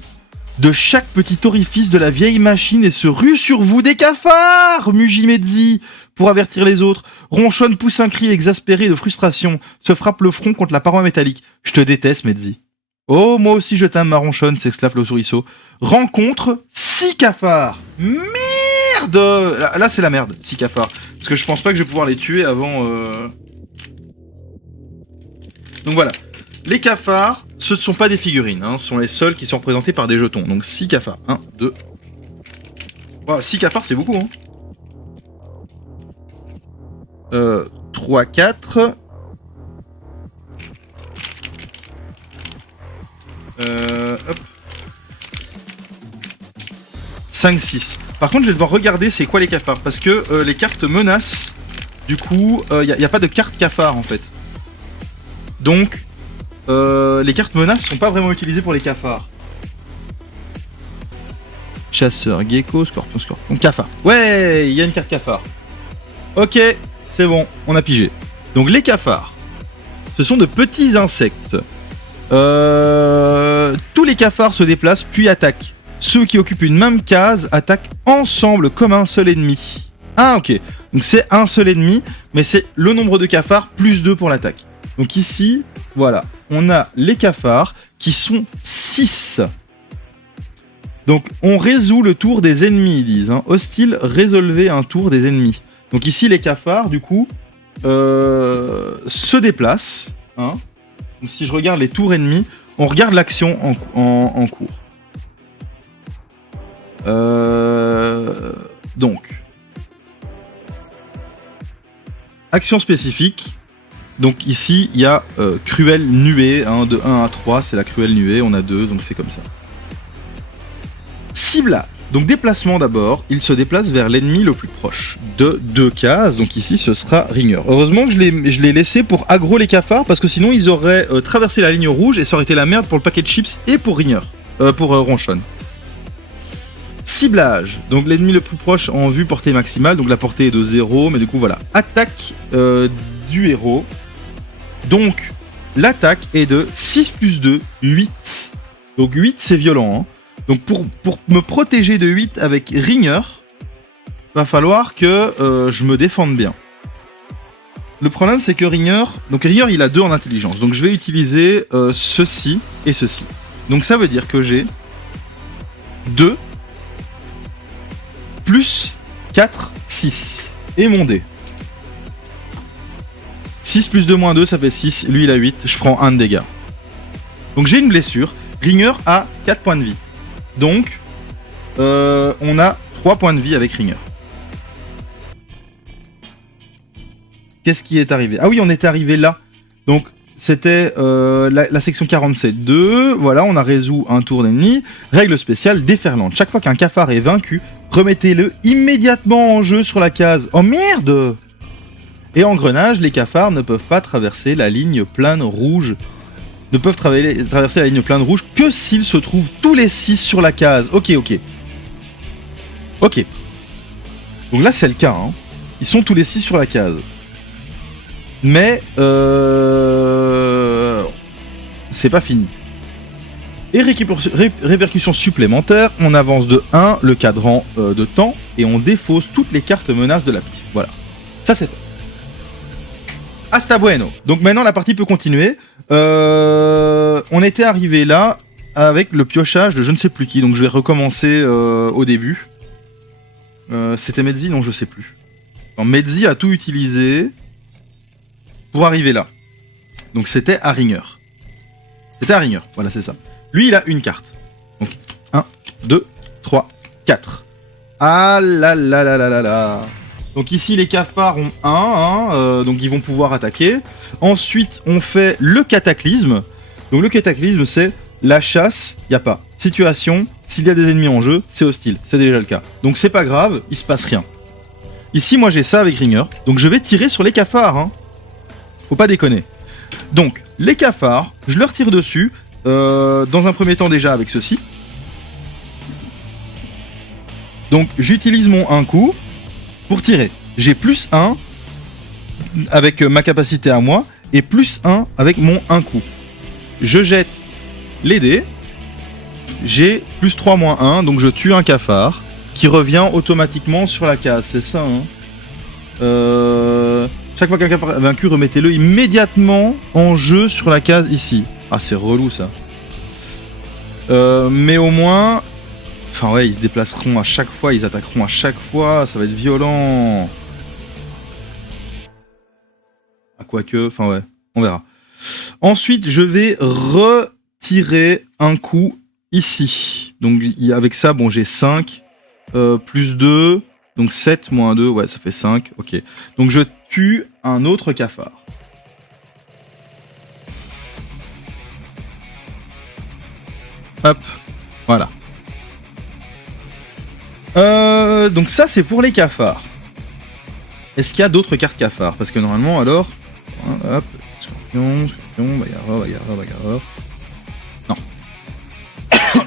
de chaque petit orifice de la vieille machine et se rue sur vous des cafards, mugit Medzi. Pour avertir les autres, Ronchon pousse un cri exaspéré de frustration, se frappe le front contre la paroi métallique. Je te déteste, Medzi. Oh, moi aussi je t'aime, ma Ronchon, s'exclame le souriceau. rencontre 6 cafards. Merde! Là, c'est la merde, 6 cafards. Parce que je pense pas que je vais pouvoir les tuer avant... Donc voilà. Les cafards, ce ne sont pas des figurines, hein, ce sont les seuls qui sont représentés par des jetons. Donc 6 cafards. 1, 2... Wow, 6 cafards, c'est beaucoup, hein. 3, 4... hop. 5, 6. Par contre, je vais devoir regarder c'est quoi les cafards. Parce que les cartes menacent. Du coup, il n'y a pas de carte cafard en fait. Donc, les cartes menaces sont pas vraiment utilisées pour les cafards. Chasseur, gecko, scorpion, scorpion, cafard. Ouais, il y a une carte cafard. Ok, c'est bon, on a pigé. Donc les cafards, ce sont de petits insectes. Tous les cafards se déplacent puis attaquent. Ceux qui occupent une même case attaquent ensemble comme un seul ennemi. Ah ok, donc c'est un seul ennemi, mais c'est le nombre de cafards plus 2 pour l'attaque. Donc ici, voilà, on a les cafards qui sont 6. Donc on résout le tour des ennemis, ils disent. Hein. Hostile, résolvez un tour des ennemis. Donc ici les cafards, du coup, se déplacent. Hein. Donc si je regarde les tours ennemis, on regarde l'action en cours. Donc, action spécifique. Donc ici, il y a cruelle nuée, hein, de 1 à 3, c'est la cruelle nuée, on a 2, donc c'est comme ça. Ciblage. Donc déplacement d'abord, il se déplace vers l'ennemi le plus proche de 2 cases, donc ici ce sera Ringer. Heureusement que je l'ai laissé pour aggro les cafards, parce que sinon ils auraient traversé la ligne rouge et ça aurait été la merde pour le paquet de chips et pour Ringer, pour Ronchon. Ciblage, donc l'ennemi le plus proche en vue portée maximale, donc la portée est de 0, mais du coup voilà. Attaque du héros, donc l'attaque est de 6 plus 2, 8. Donc 8 c'est violent, hein. Donc pour me protéger de 8 avec Ringer, va falloir que je me défende bien. Le problème c'est que Ringer, il a 2 en intelligence, donc je vais utiliser ceci et ceci. Donc ça veut dire que j'ai 2 plus 4, 6. Et mon dé. 6 plus 2 moins 2, ça fait 6. Lui il a 8, je prends 1 de dégâts. Donc j'ai une blessure. Ringer a 4 points de vie. Donc, on a 3 points de vie avec Ringer. Qu'est-ce qui est arrivé? Ah oui, on était arrivé là. Donc, c'était la section 47.2. Voilà, on a résolu un tour d'ennemi. Règle spéciale, déferlante. Chaque fois qu'un cafard est vaincu, remettez-le immédiatement en jeu sur la case. Oh merde! Et engrenage, les cafards ne peuvent pas traverser la ligne plane rouge. Ne peuvent traverser la ligne plane rouge que s'ils se trouvent tous les 6 sur la case. Ok. Ok. Donc là, c'est le cas. Hein. Ils sont tous les 6 sur la case. Mais, c'est pas fini. Et répercussions supplémentaires, on avance de 1 le cadran de temps et on défausse toutes les cartes menaces de la piste. Voilà. Ça, c'est fait. Hasta bueno. Donc maintenant la partie peut continuer. On était arrivé là avec le piochage de je ne sais plus qui. Donc je vais recommencer au début. C'était Medzi? Non, je sais plus. Medzi a tout utilisé pour arriver là. Donc c'était à Ringer. C'était à Ringer, voilà c'est ça. Lui il a une carte. Donc 1, 2, 3, 4. Ah là là là là là là. Donc ici les cafards ont 1, donc ils vont pouvoir attaquer. Ensuite on fait le cataclysme. Donc le cataclysme c'est la chasse, il n'y a pas. Situation, s'il y a des ennemis en jeu, c'est hostile, c'est déjà le cas. Donc c'est pas grave, il se passe rien. Ici moi j'ai ça avec Ringer, donc je vais tirer sur les cafards. Hein. Faut pas déconner. Donc les cafards, je leur tire dessus, dans un premier temps déjà avec ceci. Donc j'utilise mon 1 coup. Pour tirer, j'ai plus 1 avec ma capacité à moi et plus 1 avec mon 1 coup. Je jette les dés, j'ai plus 3 moins 1, donc je tue un cafard qui revient automatiquement sur la case, c'est ça. Hein. Chaque fois qu'un cafard est vaincu, remettez-le immédiatement en jeu sur la case ici. Ah, c'est relou ça. Mais au moins, Enfin ouais, ils se déplaceront à chaque fois, ils attaqueront à chaque fois, ça va être violent. Ah, quoique, enfin ouais, on verra. Ensuite, je vais retirer un coup ici. Donc avec ça, bon, j'ai 5, plus 2, donc 7 moins 2, ouais, ça fait 5, ok. Donc je tue un autre cafard. Hop, voilà. Donc ça, c'est pour les cafards. Est-ce qu'il y a d'autres cartes cafards? Parce que normalement, alors... Hop, scorpion, bagarreur. Non.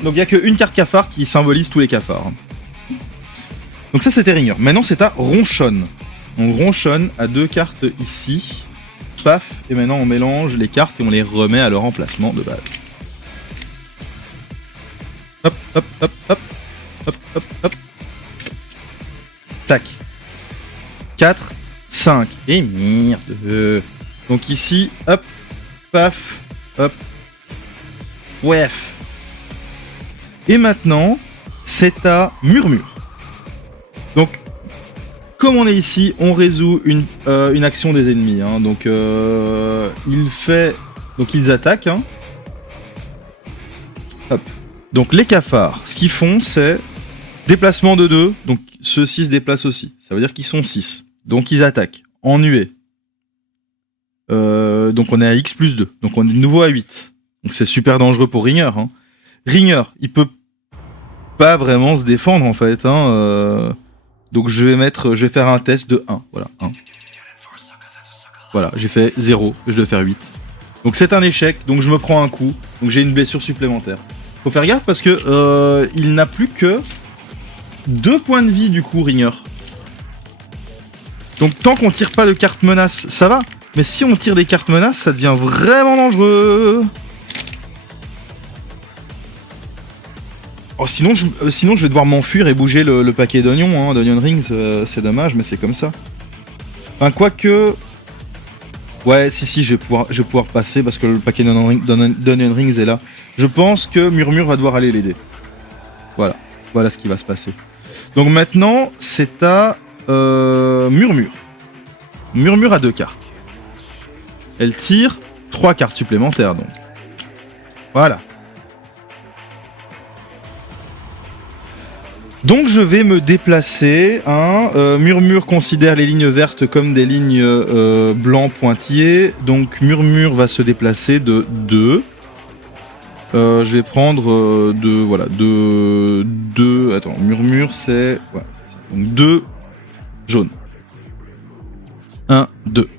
Donc il n'y a qu'une carte cafard qui symbolise tous les cafards. Donc ça, c'était Ringer. Maintenant, c'est à Ronchonne. Donc Ronchonne a 2 cartes ici. Paf, et maintenant on mélange les cartes et on les remet à leur emplacement de base. Hop, hop, hop, hop. Hop, hop, hop. Tac. 4, 5. Et merde. Donc ici, hop, paf, hop. Wef. Et maintenant, c'est à Murmure. Donc, comme on est ici, on résout une action des ennemis. Hein. Donc, ils attaquent. Hein. Hop. Donc, les cafards, ce qu'ils font, c'est déplacement de 2. Donc, ceux-ci se déplacent aussi. Ça veut dire qu'ils sont 6. Donc, ils attaquent en nuée. Donc, on est à X plus 2. Donc, on est de nouveau à 8. Donc, c'est super dangereux pour Ringer. Hein. Ringer, il peut pas vraiment se défendre, en fait. Hein. Donc, je vais faire un test de 1. Voilà, 1. Voilà, j'ai fait 0. Je dois faire 8. Donc, c'est un échec. Donc, je me prends un coup. Donc, j'ai une blessure supplémentaire. Faut faire gaffe parce que il n'a plus que 2 points de vie, du coup, Ringer. Donc, tant qu'on tire pas de carte menace, ça va. Mais si on tire des cartes menaces, ça devient vraiment dangereux. Oh, sinon, je vais devoir m'enfuir et bouger le paquet d'oignons, hein, d'onion rings. C'est dommage, mais c'est comme ça. Enfin, quoique... Ouais, si, je vais pouvoir passer parce que le paquet d'onion rings est là. Je pense que Murmure va devoir aller l'aider. Voilà ce qui va se passer. Donc maintenant, c'est à Murmure. Murmure a 2 cartes. Elle tire 3 cartes supplémentaires, donc. Voilà. Donc je vais me déplacer. Murmure considère les lignes vertes comme des lignes blancs pointillés. Donc Murmure va se déplacer de 2. Je vais prendre 2. Voilà. 2. Attends, Murmure c'est. Voilà, donc 2 jaunes. 1, 2.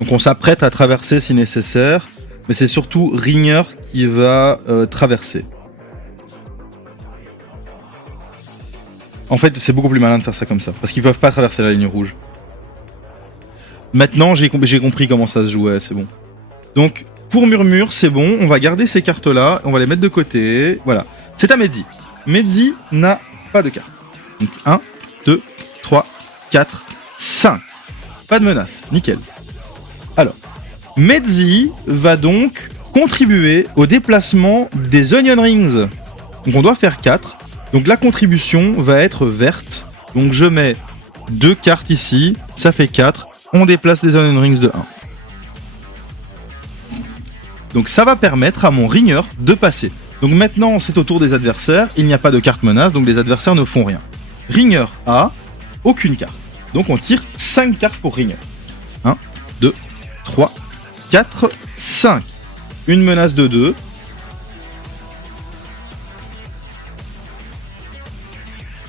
Donc on s'apprête à traverser si nécessaire. Mais c'est surtout Ringer qui va traverser. En fait, c'est beaucoup plus malin de faire ça comme ça. Parce qu'ils peuvent pas traverser la ligne rouge. Maintenant, j'ai compris comment ça se jouait, c'est bon. Donc, pour Murmure, c'est bon. On va garder ces cartes-là. On va les mettre de côté. Voilà. C'est à Mehdi. Mehdi n'a pas de carte. Donc, 1, 2, 3, 4, 5. Pas de menace. Nickel. Alors, Mehdi va donc contribuer au déplacement des Onion Rings. Donc, on doit faire 4. Donc la contribution va être verte. Donc je mets 2 cartes ici, ça fait 4. On déplace les Onion Rings de 1. Donc ça va permettre à mon Ringer de passer. Donc maintenant c'est au tour des adversaires. Il n'y a pas de carte menace, donc les adversaires ne font rien. Ringer a aucune carte. Donc on tire 5 cartes pour Ringer. 1, 2, 3, 4, 5. Une menace de 2.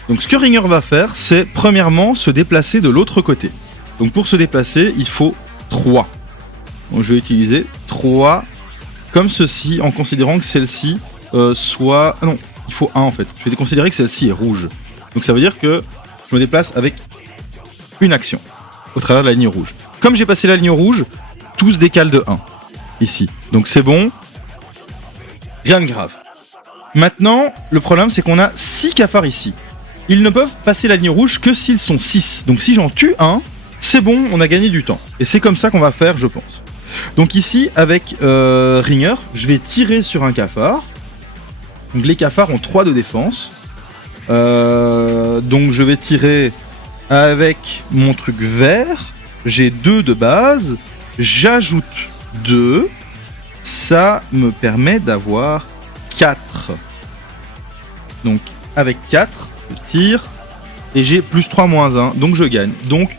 Donc ce que Ringer va faire, c'est premièrement se déplacer de l'autre côté. Donc pour se déplacer, il faut 3. Donc je vais utiliser 3 comme ceci, en considérant que celle-ci soit... Ah non, il faut 1 en fait. Je vais considérer que celle-ci est rouge. Donc ça veut dire que je me déplace avec une action au travers de la ligne rouge. Comme j'ai passé la ligne rouge, tout se décale de 1. Ici. Donc c'est bon. Rien de grave. Maintenant, le problème c'est qu'on a 6 cafards ici. Ils ne peuvent passer la ligne rouge que s'ils sont 6. Donc si j'en tue un, c'est bon, on a gagné du temps. Et c'est comme ça qu'on va faire, je pense. Donc ici, avec Ringer, je vais tirer sur un cafard. Donc les cafards ont 3 de défense. Donc je vais tirer avec mon truc vert. J'ai 2 de base. J'ajoute 2. Ça me permet d'avoir 4. Donc avec 4, je tire. Et j'ai plus 3 moins 1. Donc je gagne. Donc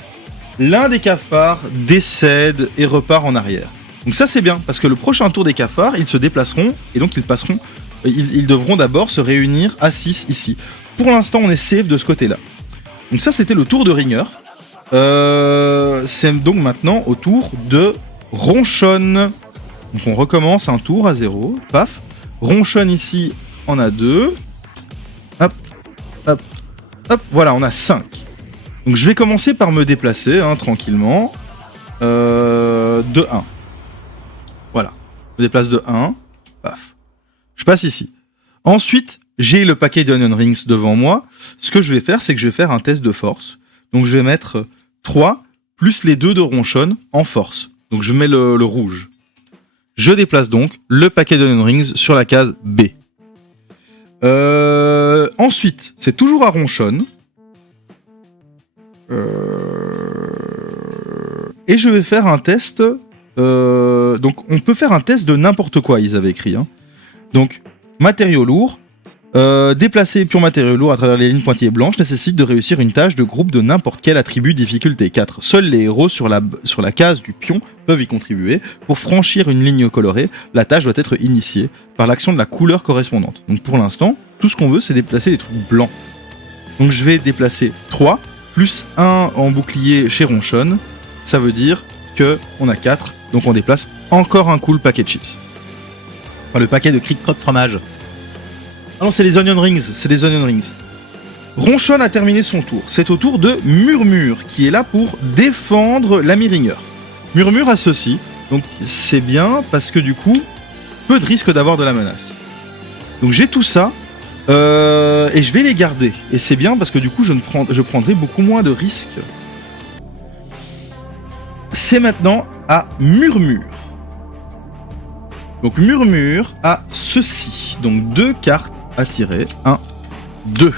l'un des cafards décède et repart en arrière. Donc ça c'est bien, parce que le prochain tour des cafards, ils se déplaceront, et donc ils devront d'abord se réunir à 6 ici. Pour l'instant on est safe de ce côté-là. Donc ça c'était le tour de Ringer. C'est donc maintenant au tour de Ronchon. Donc on recommence un tour à 0, paf. Ronchon ici en a 2. Hop, hop, hop, voilà on a 5. Donc je vais commencer par me déplacer tranquillement. De 1. Voilà. Je me déplace de 1. Paf. Je passe ici. Ensuite, j'ai le paquet d'Onion Rings devant moi. Ce que je vais faire, c'est que je vais faire un test de force. Donc je vais mettre 3 plus les 2 de Ronchon en force. Donc je mets le rouge. Je déplace donc le paquet d'Onion Rings sur la case B. Ensuite, c'est toujours à Ronchon. Et je vais faire un test. Donc on peut faire un test de n'importe quoi, ils avaient écrit. Donc, matériaux lourds. Déplacer pur matériau lourd à travers les lignes pointillées blanches nécessite de réussir une tâche de groupe de n'importe quel attribut difficulté 4. Seuls les héros sur la case du pion peuvent y contribuer. Pour franchir une ligne colorée, la tâche doit être initiée par l'action de la couleur correspondante. Donc pour l'instant, tout ce qu'on veut, c'est déplacer des trucs blancs. Donc je vais déplacer 3, plus 1 en bouclier chez Ronchon. Ça veut dire qu'on a 4, donc on déplace encore un cool paquet de chips. Enfin, le paquet de cric-croc fromage. Ah non, c'est les Onion Rings, c'est des Onion Rings. Ronchon a terminé son tour. C'est au tour de Murmure, qui est là pour défendre l'ami Ringer. Murmure a ceci, donc c'est bien, parce que du coup, peu de risque d'avoir de la menace. Donc j'ai tout ça, et je vais les garder. Et c'est bien, parce que du coup, je prendrai beaucoup moins de risques. C'est maintenant à Murmure. Donc Murmure a ceci, donc 2 cartes à tirer. 1, 2.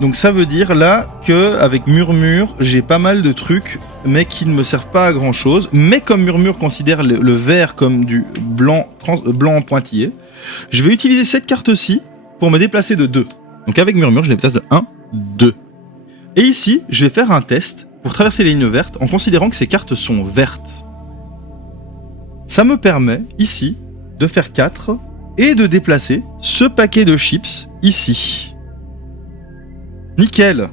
Donc ça veut dire là que avec Murmure, j'ai pas mal de trucs, mais qui ne me servent pas à grand chose. Mais comme Murmure considère le vert comme du blanc pointillé, je vais utiliser cette carte-ci pour me déplacer de 2. Donc avec Murmure, je me déplace de 1, 2. Et ici, je vais faire un test pour traverser les lignes vertes en considérant que ces cartes sont vertes. Ça me permet, ici, de faire 4 et de déplacer ce paquet de chips ici. Nickel.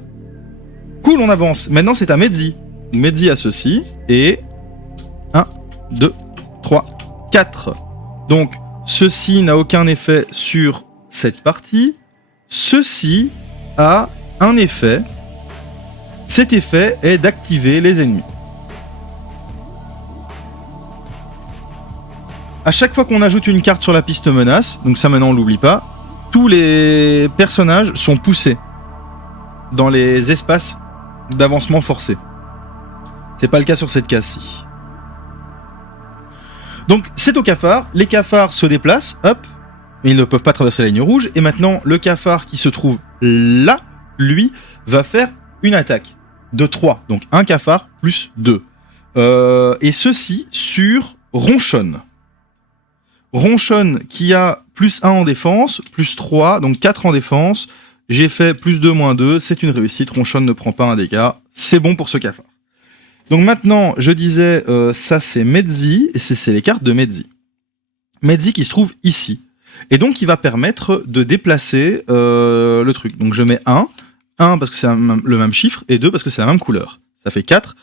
Cool, on avance. Maintenant, c'est à Medzi. Medzi a ceci et 1, 2, 3, 4. Donc, ceci n'a aucun effet sur cette partie. Ceci a un effet. Cet effet est d'activer les ennemis. À chaque fois qu'on ajoute une carte sur la piste menace, donc ça maintenant on l'oublie pas, tous les personnages sont poussés dans les espaces d'avancement forcé. C'est pas le cas sur cette case-ci. Donc c'est au cafard, les cafards se déplacent, hop, mais ils ne peuvent pas traverser la ligne rouge, et maintenant le cafard qui se trouve là, lui, va faire une attaque de 3, donc un cafard plus 2. Et ceci sur Ronchon. Ronchon qui a plus 1 en défense, plus 3, donc 4 en défense. J'ai fait plus 2, moins 2, c'est une réussite. Ronchon ne prend pas un dégât, c'est bon pour ce cafard. Donc maintenant, je disais, ça c'est Medzi, et c'est les cartes de Medzi. Medzi qui se trouve ici. Et donc il va permettre de déplacer le truc. Donc je mets 1 parce que c'est le même chiffre, et 2 parce que c'est la même couleur. Ça fait 4.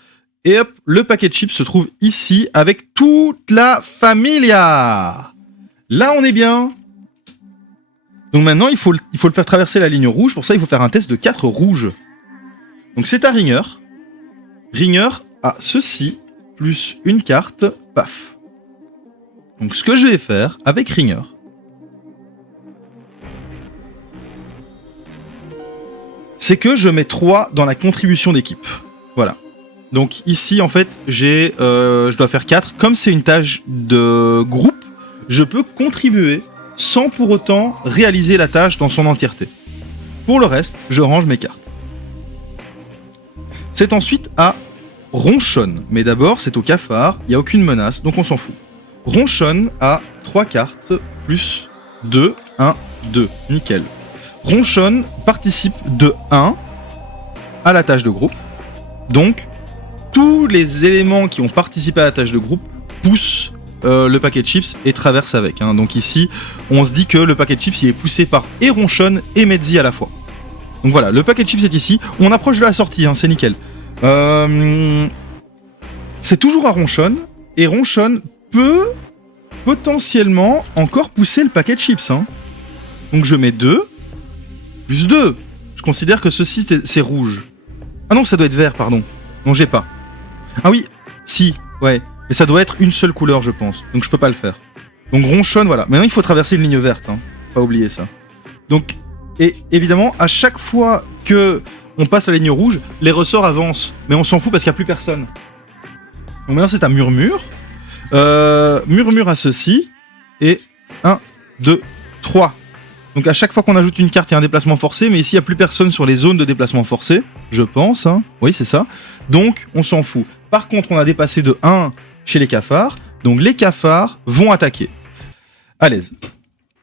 Et hop, le paquet de chips se trouve ici avec toute la familia. Là, on est bien. Donc maintenant, il faut le faire traverser la ligne rouge. Pour ça, il faut faire un test de 4 rouges. Donc c'est à Ringer. Ringer a ceci, plus une carte, paf. Donc ce que je vais faire avec Ringer, c'est que je mets 3 dans la contribution d'équipe. Voilà. Donc ici, en fait, je dois faire 4. Comme c'est une tâche de groupe, je peux contribuer sans pour autant réaliser la tâche dans son entièreté. Pour le reste, je range mes cartes. C'est ensuite à Ronchonne. Mais d'abord, c'est au cafard, il n'y a aucune menace, donc on s'en fout. Ronchonne a 3 cartes, plus 2, 1, 2. Nickel. Ronchonne participe de 1 à la tâche de groupe. Donc, tous les éléments qui ont participé à la tâche de groupe poussent le paquet de chips et traversent avec. Hein. Donc ici, on se dit que le paquet de chips il est poussé par et Ronchonne et Medzi à la fois. Donc voilà, le paquet de chips est ici. On approche de la sortie, hein, c'est nickel. C'est toujours à Ronchonne, et Ronchonne peut potentiellement encore pousser le paquet de chips. Hein. Donc je mets 2, plus 2. Je considère que ceci c'est rouge. Ah non, ça doit être vert, pardon. Non, j'ai pas. Ah oui, si, ouais. Mais ça doit être une seule couleur, je pense. Donc je peux pas le faire. Donc Ronchonne, voilà. Maintenant, il faut traverser une ligne verte. Hein. Pas oublier ça. Donc, et évidemment, à chaque fois que on passe la ligne rouge, les ressorts avancent. Mais on s'en fout parce qu'il n'y a plus personne. Donc maintenant, c'est à Murmure. Murmure à ceci. Et 1, 2, 3. Donc à chaque fois qu'on ajoute une carte, il y a un déplacement forcé. Mais ici, il n'y a plus personne sur les zones de déplacement forcé. Je pense. Hein. Oui, c'est ça. Donc, on s'en fout. Par contre, on a dépassé de 1 chez les cafards. Donc les cafards vont attaquer. À l'aise.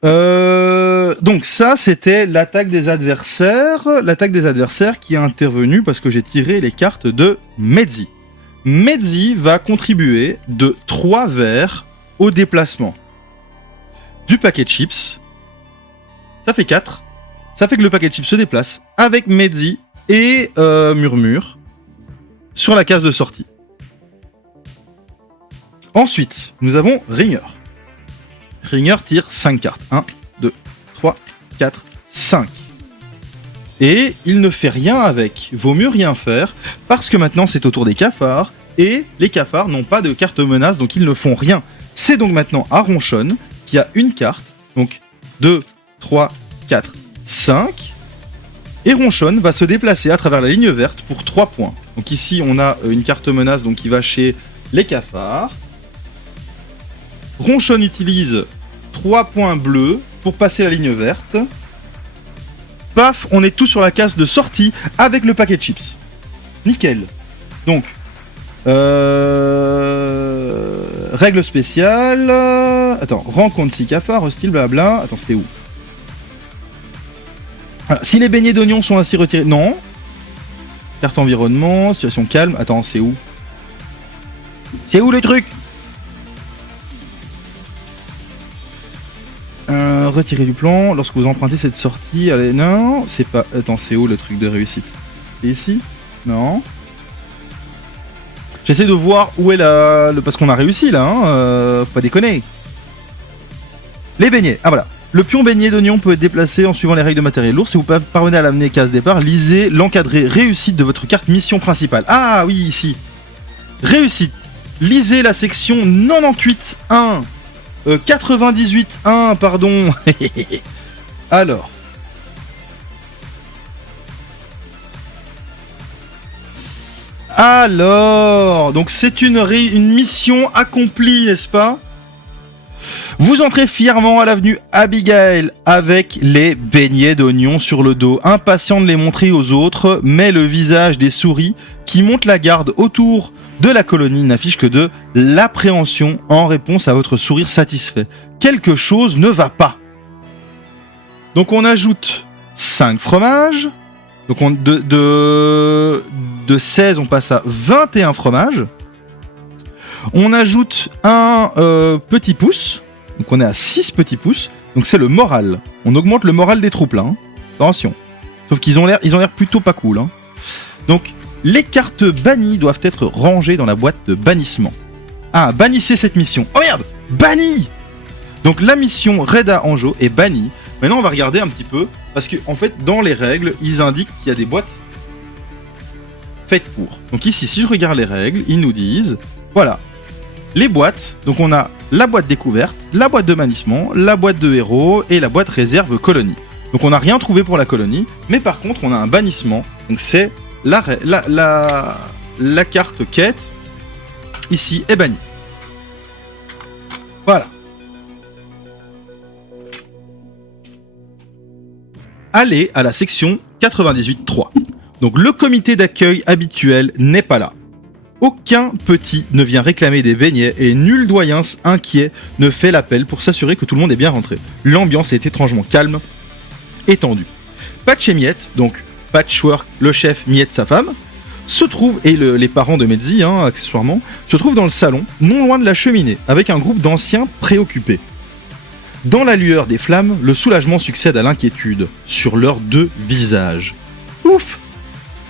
Donc ça, c'était l'attaque des adversaires. L'attaque des adversaires qui est intervenue parce que j'ai tiré les cartes de Medzi. Medzi va contribuer de 3 verts au déplacement du paquet de chips. Ça fait 4. Ça fait que le paquet de chips se déplace avec Medzi et Murmure sur la case de sortie. Ensuite, nous avons Ringer. Ringer tire 5 cartes. 1, 2, 3, 4, 5. Et il ne fait rien avec. Vaut mieux rien faire, parce que maintenant c'est au tour des cafards, et les cafards n'ont pas de carte menace, donc ils ne font rien. C'est donc maintenant à Ronchonne, qui a une carte, donc 2, 3, 4, 5. Et Ronchonne va se déplacer à travers la ligne verte pour 3 points. Donc ici on a une carte menace donc qui va chez les cafards. Ronchonne utilise 3 points bleus pour passer la ligne verte. Paf, on est tous sur la case de sortie avec le paquet de chips. Nickel. Donc, règle spéciale. Attends, rencontre 6 cafards, hostile, blabla. Attends, c'était où? Voilà. Si les beignets d'oignons sont ainsi retirés. Non. Carte environnement, situation calme. Attends, c'est où? C'est où le truc? Retirer du plan lorsque vous empruntez cette sortie. Allez, non, c'est pas. Attends, c'est où le truc de réussite? C'est ici? Non. J'essaie de voir où est parce qu'on a réussi là, hein. Faut pas déconner. Les beignets. Ah voilà. Le pion beignet d'oignon peut être déplacé en suivant les règles de matériel lourd. Si vous parvenez à l'amener case départ, lisez l'encadré réussite de votre carte mission principale. Ah oui, ici. Réussite. Lisez la section 98.1. 98.1, pardon. Alors. Donc c'est une mission accomplie, n'est-ce pas? Vous entrez fièrement à l'avenue Abigail avec les beignets d'oignons sur le dos, impatient de les montrer aux autres, mais le visage des souris qui montent la garde autour de la colonie n'affiche que de l'appréhension en réponse à votre sourire satisfait. Quelque chose ne va pas. Donc on ajoute 5 fromages. Donc de 16 on passe à 21 fromages. On ajoute un petit pouce. Donc on est à 6 petits pouces. Donc c'est le moral. On augmente le moral des troupes là. Hein. Attention. Sauf qu'ils ont l'air plutôt pas cool. Hein. Donc les cartes bannies doivent être rangées dans la boîte de bannissement. Ah, bannissez cette mission. Oh merde, bannie. Donc la mission Reda Anjo est bannie. Maintenant on va regarder un petit peu. Parce que en fait dans les règles, ils indiquent qu'il y a des boîtes faites pour. Donc ici, si je regarde les règles, ils nous disent, voilà, les boîtes. Donc on a la boîte découverte, la boîte de bannissement, la boîte de héros et la boîte réserve colonie. Donc on n'a rien trouvé pour la colonie. Mais par contre on a un bannissement. Donc c'est la la carte quête, ici, est bannie. Voilà. Allez à la section 98.3. Donc le comité d'accueil habituel n'est pas là. Aucun petit ne vient réclamer des beignets et nul doyen inquiet ne fait l'appel pour s'assurer que tout le monde est bien rentré. L'ambiance est étrangement calme et tendue. Patch et Miette, donc Patchwork, le chef, Miette, sa femme, se trouvent, et les parents de Medzi, accessoirement, se trouvent dans le salon, non loin de la cheminée, avec un groupe d'anciens préoccupés. Dans la lueur des flammes, le soulagement succède à l'inquiétude sur leurs deux visages. Ouf!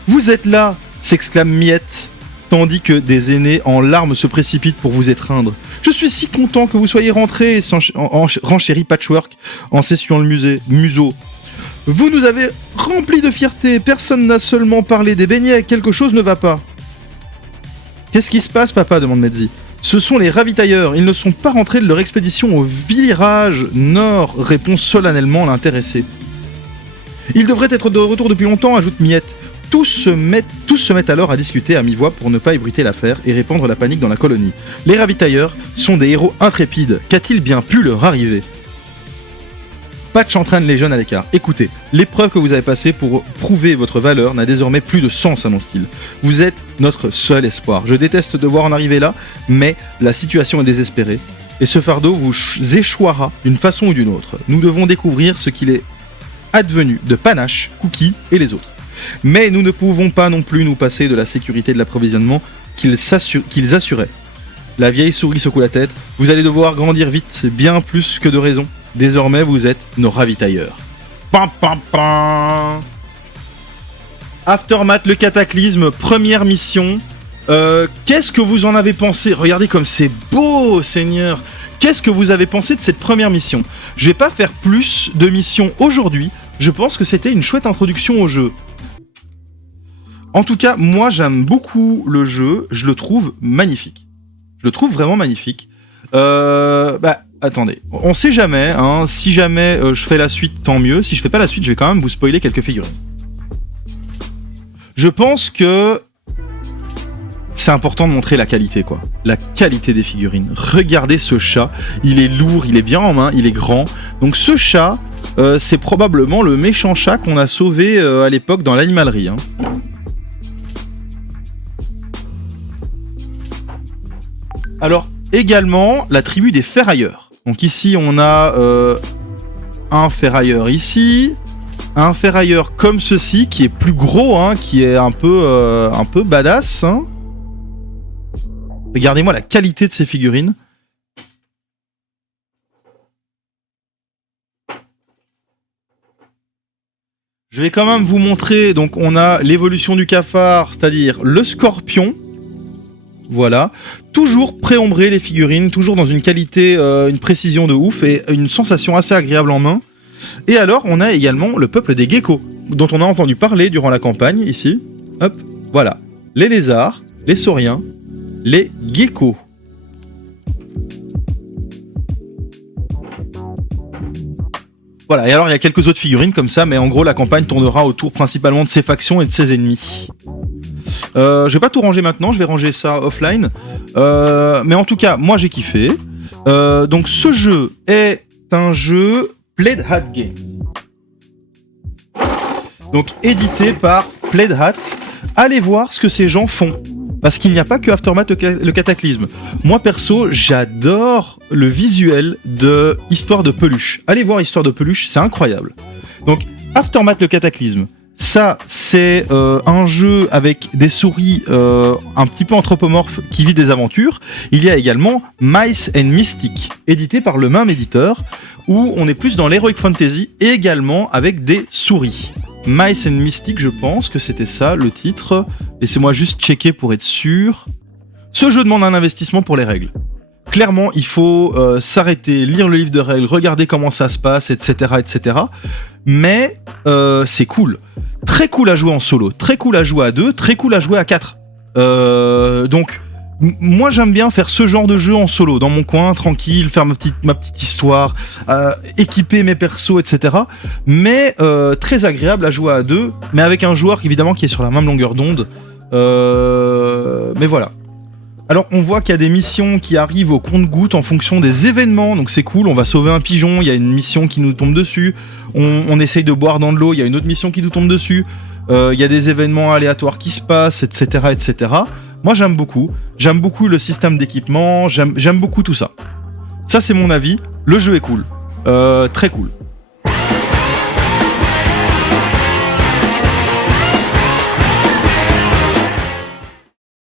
Vous êtes là! S'exclame Miette, tandis que des aînés en larmes se précipitent pour vous étreindre. Je suis si content que vous soyez rentrés, renchérit Patchwork en s'essuyant le museau. Vous nous avez remplis de fierté, personne n'a seulement parlé des beignets, quelque chose ne va pas. Qu'est-ce qui se passe, papa demande Medzi. Ce sont les ravitailleurs, ils ne sont pas rentrés de leur expédition au virage nord, répond solennellement l'intéressé. Ils devraient être de retour depuis longtemps, ajoute Miette. Tous se mettent alors à discuter à mi-voix pour ne pas ébruiter l'affaire et répandre la panique dans la colonie. Les ravitailleurs sont des héros intrépides, qu'a-t-il bien pu leur arriver ? Patch entraîne les jeunes à l'écart. Écoutez, l'épreuve que vous avez passée pour prouver votre valeur n'a désormais plus de sens, annonce-t-il. Vous êtes notre seul espoir. Je déteste devoir en arriver là, mais la situation est désespérée. Et ce fardeau vous échouera d'une façon ou d'une autre. Nous devons découvrir ce qu'il est advenu de Panache, Cookie et les autres. Mais nous ne pouvons pas non plus nous passer de la sécurité de l'approvisionnement qu'ils assuraient. La vieille souris secoue la tête. Vous allez devoir grandir vite, bien plus que de raison. Désormais, vous êtes nos ravitailleurs. Pam pam pam. Aftermath, le cataclysme, première mission. Qu'est-ce que vous en avez pensé ? Regardez comme c'est beau, Seigneur. Qu'est-ce que vous avez pensé de cette première mission ? Je vais pas faire plus de missions aujourd'hui. Je pense que c'était une chouette introduction au jeu. En tout cas, moi, j'aime beaucoup le jeu. Je le trouve magnifique. Je le trouve vraiment magnifique. Attendez, on sait jamais, si jamais je fais la suite, tant mieux. Si je fais pas la suite, je vais quand même vous spoiler quelques figurines. Je pense que c'est important de montrer la qualité, quoi. La qualité des figurines. Regardez ce chat, il est lourd, il est bien en main, il est grand. Donc ce chat, c'est probablement le méchant chat qu'on a sauvé à l'époque dans l'animalerie. Alors, également, la tribu des ferrailleurs. Donc ici, on a un ferrailleur ici, un ferrailleur comme ceci, qui est plus gros, qui est un peu badass. Regardez-moi la qualité de ces figurines. Je vais quand même vous montrer, donc on a l'évolution du cafard, c'est-à-dire le scorpion. Voilà, toujours préombré les figurines, toujours dans une qualité, une précision de ouf et une sensation assez agréable en main. Et alors, on a également le peuple des geckos, dont on a entendu parler durant la campagne, ici. Hop, voilà. Les lézards, les sauriens, les geckos. Voilà, et alors il y a quelques autres figurines comme ça, mais en gros la campagne tournera autour principalement de ses factions et de ses ennemis. Je vais pas tout ranger maintenant, je vais ranger ça offline. Mais en tout cas, moi j'ai kiffé. Donc ce jeu est un jeu Plaid Hat Games. Donc édité par Plaid Hat. Allez voir ce que ces gens font. Parce qu'il n'y a pas que Aftermath le cataclysme. Moi perso, j'adore le visuel de Histoire de peluche. Allez voir Histoire de peluche, c'est incroyable. Donc Aftermath le cataclysme. Ça, c'est un jeu avec des souris un petit peu anthropomorphes qui vit des aventures. Il y a également Mice and Mystic, édité par le même éditeur, où on est plus dans l'heroic fantasy, et également avec des souris. Mice and Mystic, je pense que c'était ça le titre. Laissez-moi juste checker pour être sûr. Ce jeu demande un investissement pour les règles. Clairement, il faut s'arrêter, lire le livre de règles, regarder comment ça se passe, etc., etc. Mais c'est cool. Très cool à jouer en solo, très cool à jouer à 2, très cool à jouer à 4. Donc, moi j'aime bien faire ce genre de jeu en solo, dans mon coin, tranquille, faire ma petite histoire, équiper mes persos, etc. Mais très agréable à jouer à 2, mais avec un joueur évidemment qui est sur la même longueur d'onde. Mais voilà. Alors on voit qu'il y a des missions qui arrivent au compte-gouttes en fonction des événements, donc c'est cool, on va sauver un pigeon, il y a une mission qui nous tombe dessus, on essaye de boire dans de l'eau, il y a une autre mission qui nous tombe dessus, il y a des événements aléatoires qui se passent, etc. etc. Moi j'aime beaucoup le système d'équipement, j'aime beaucoup tout ça. Ça c'est mon avis, le jeu est cool, très cool.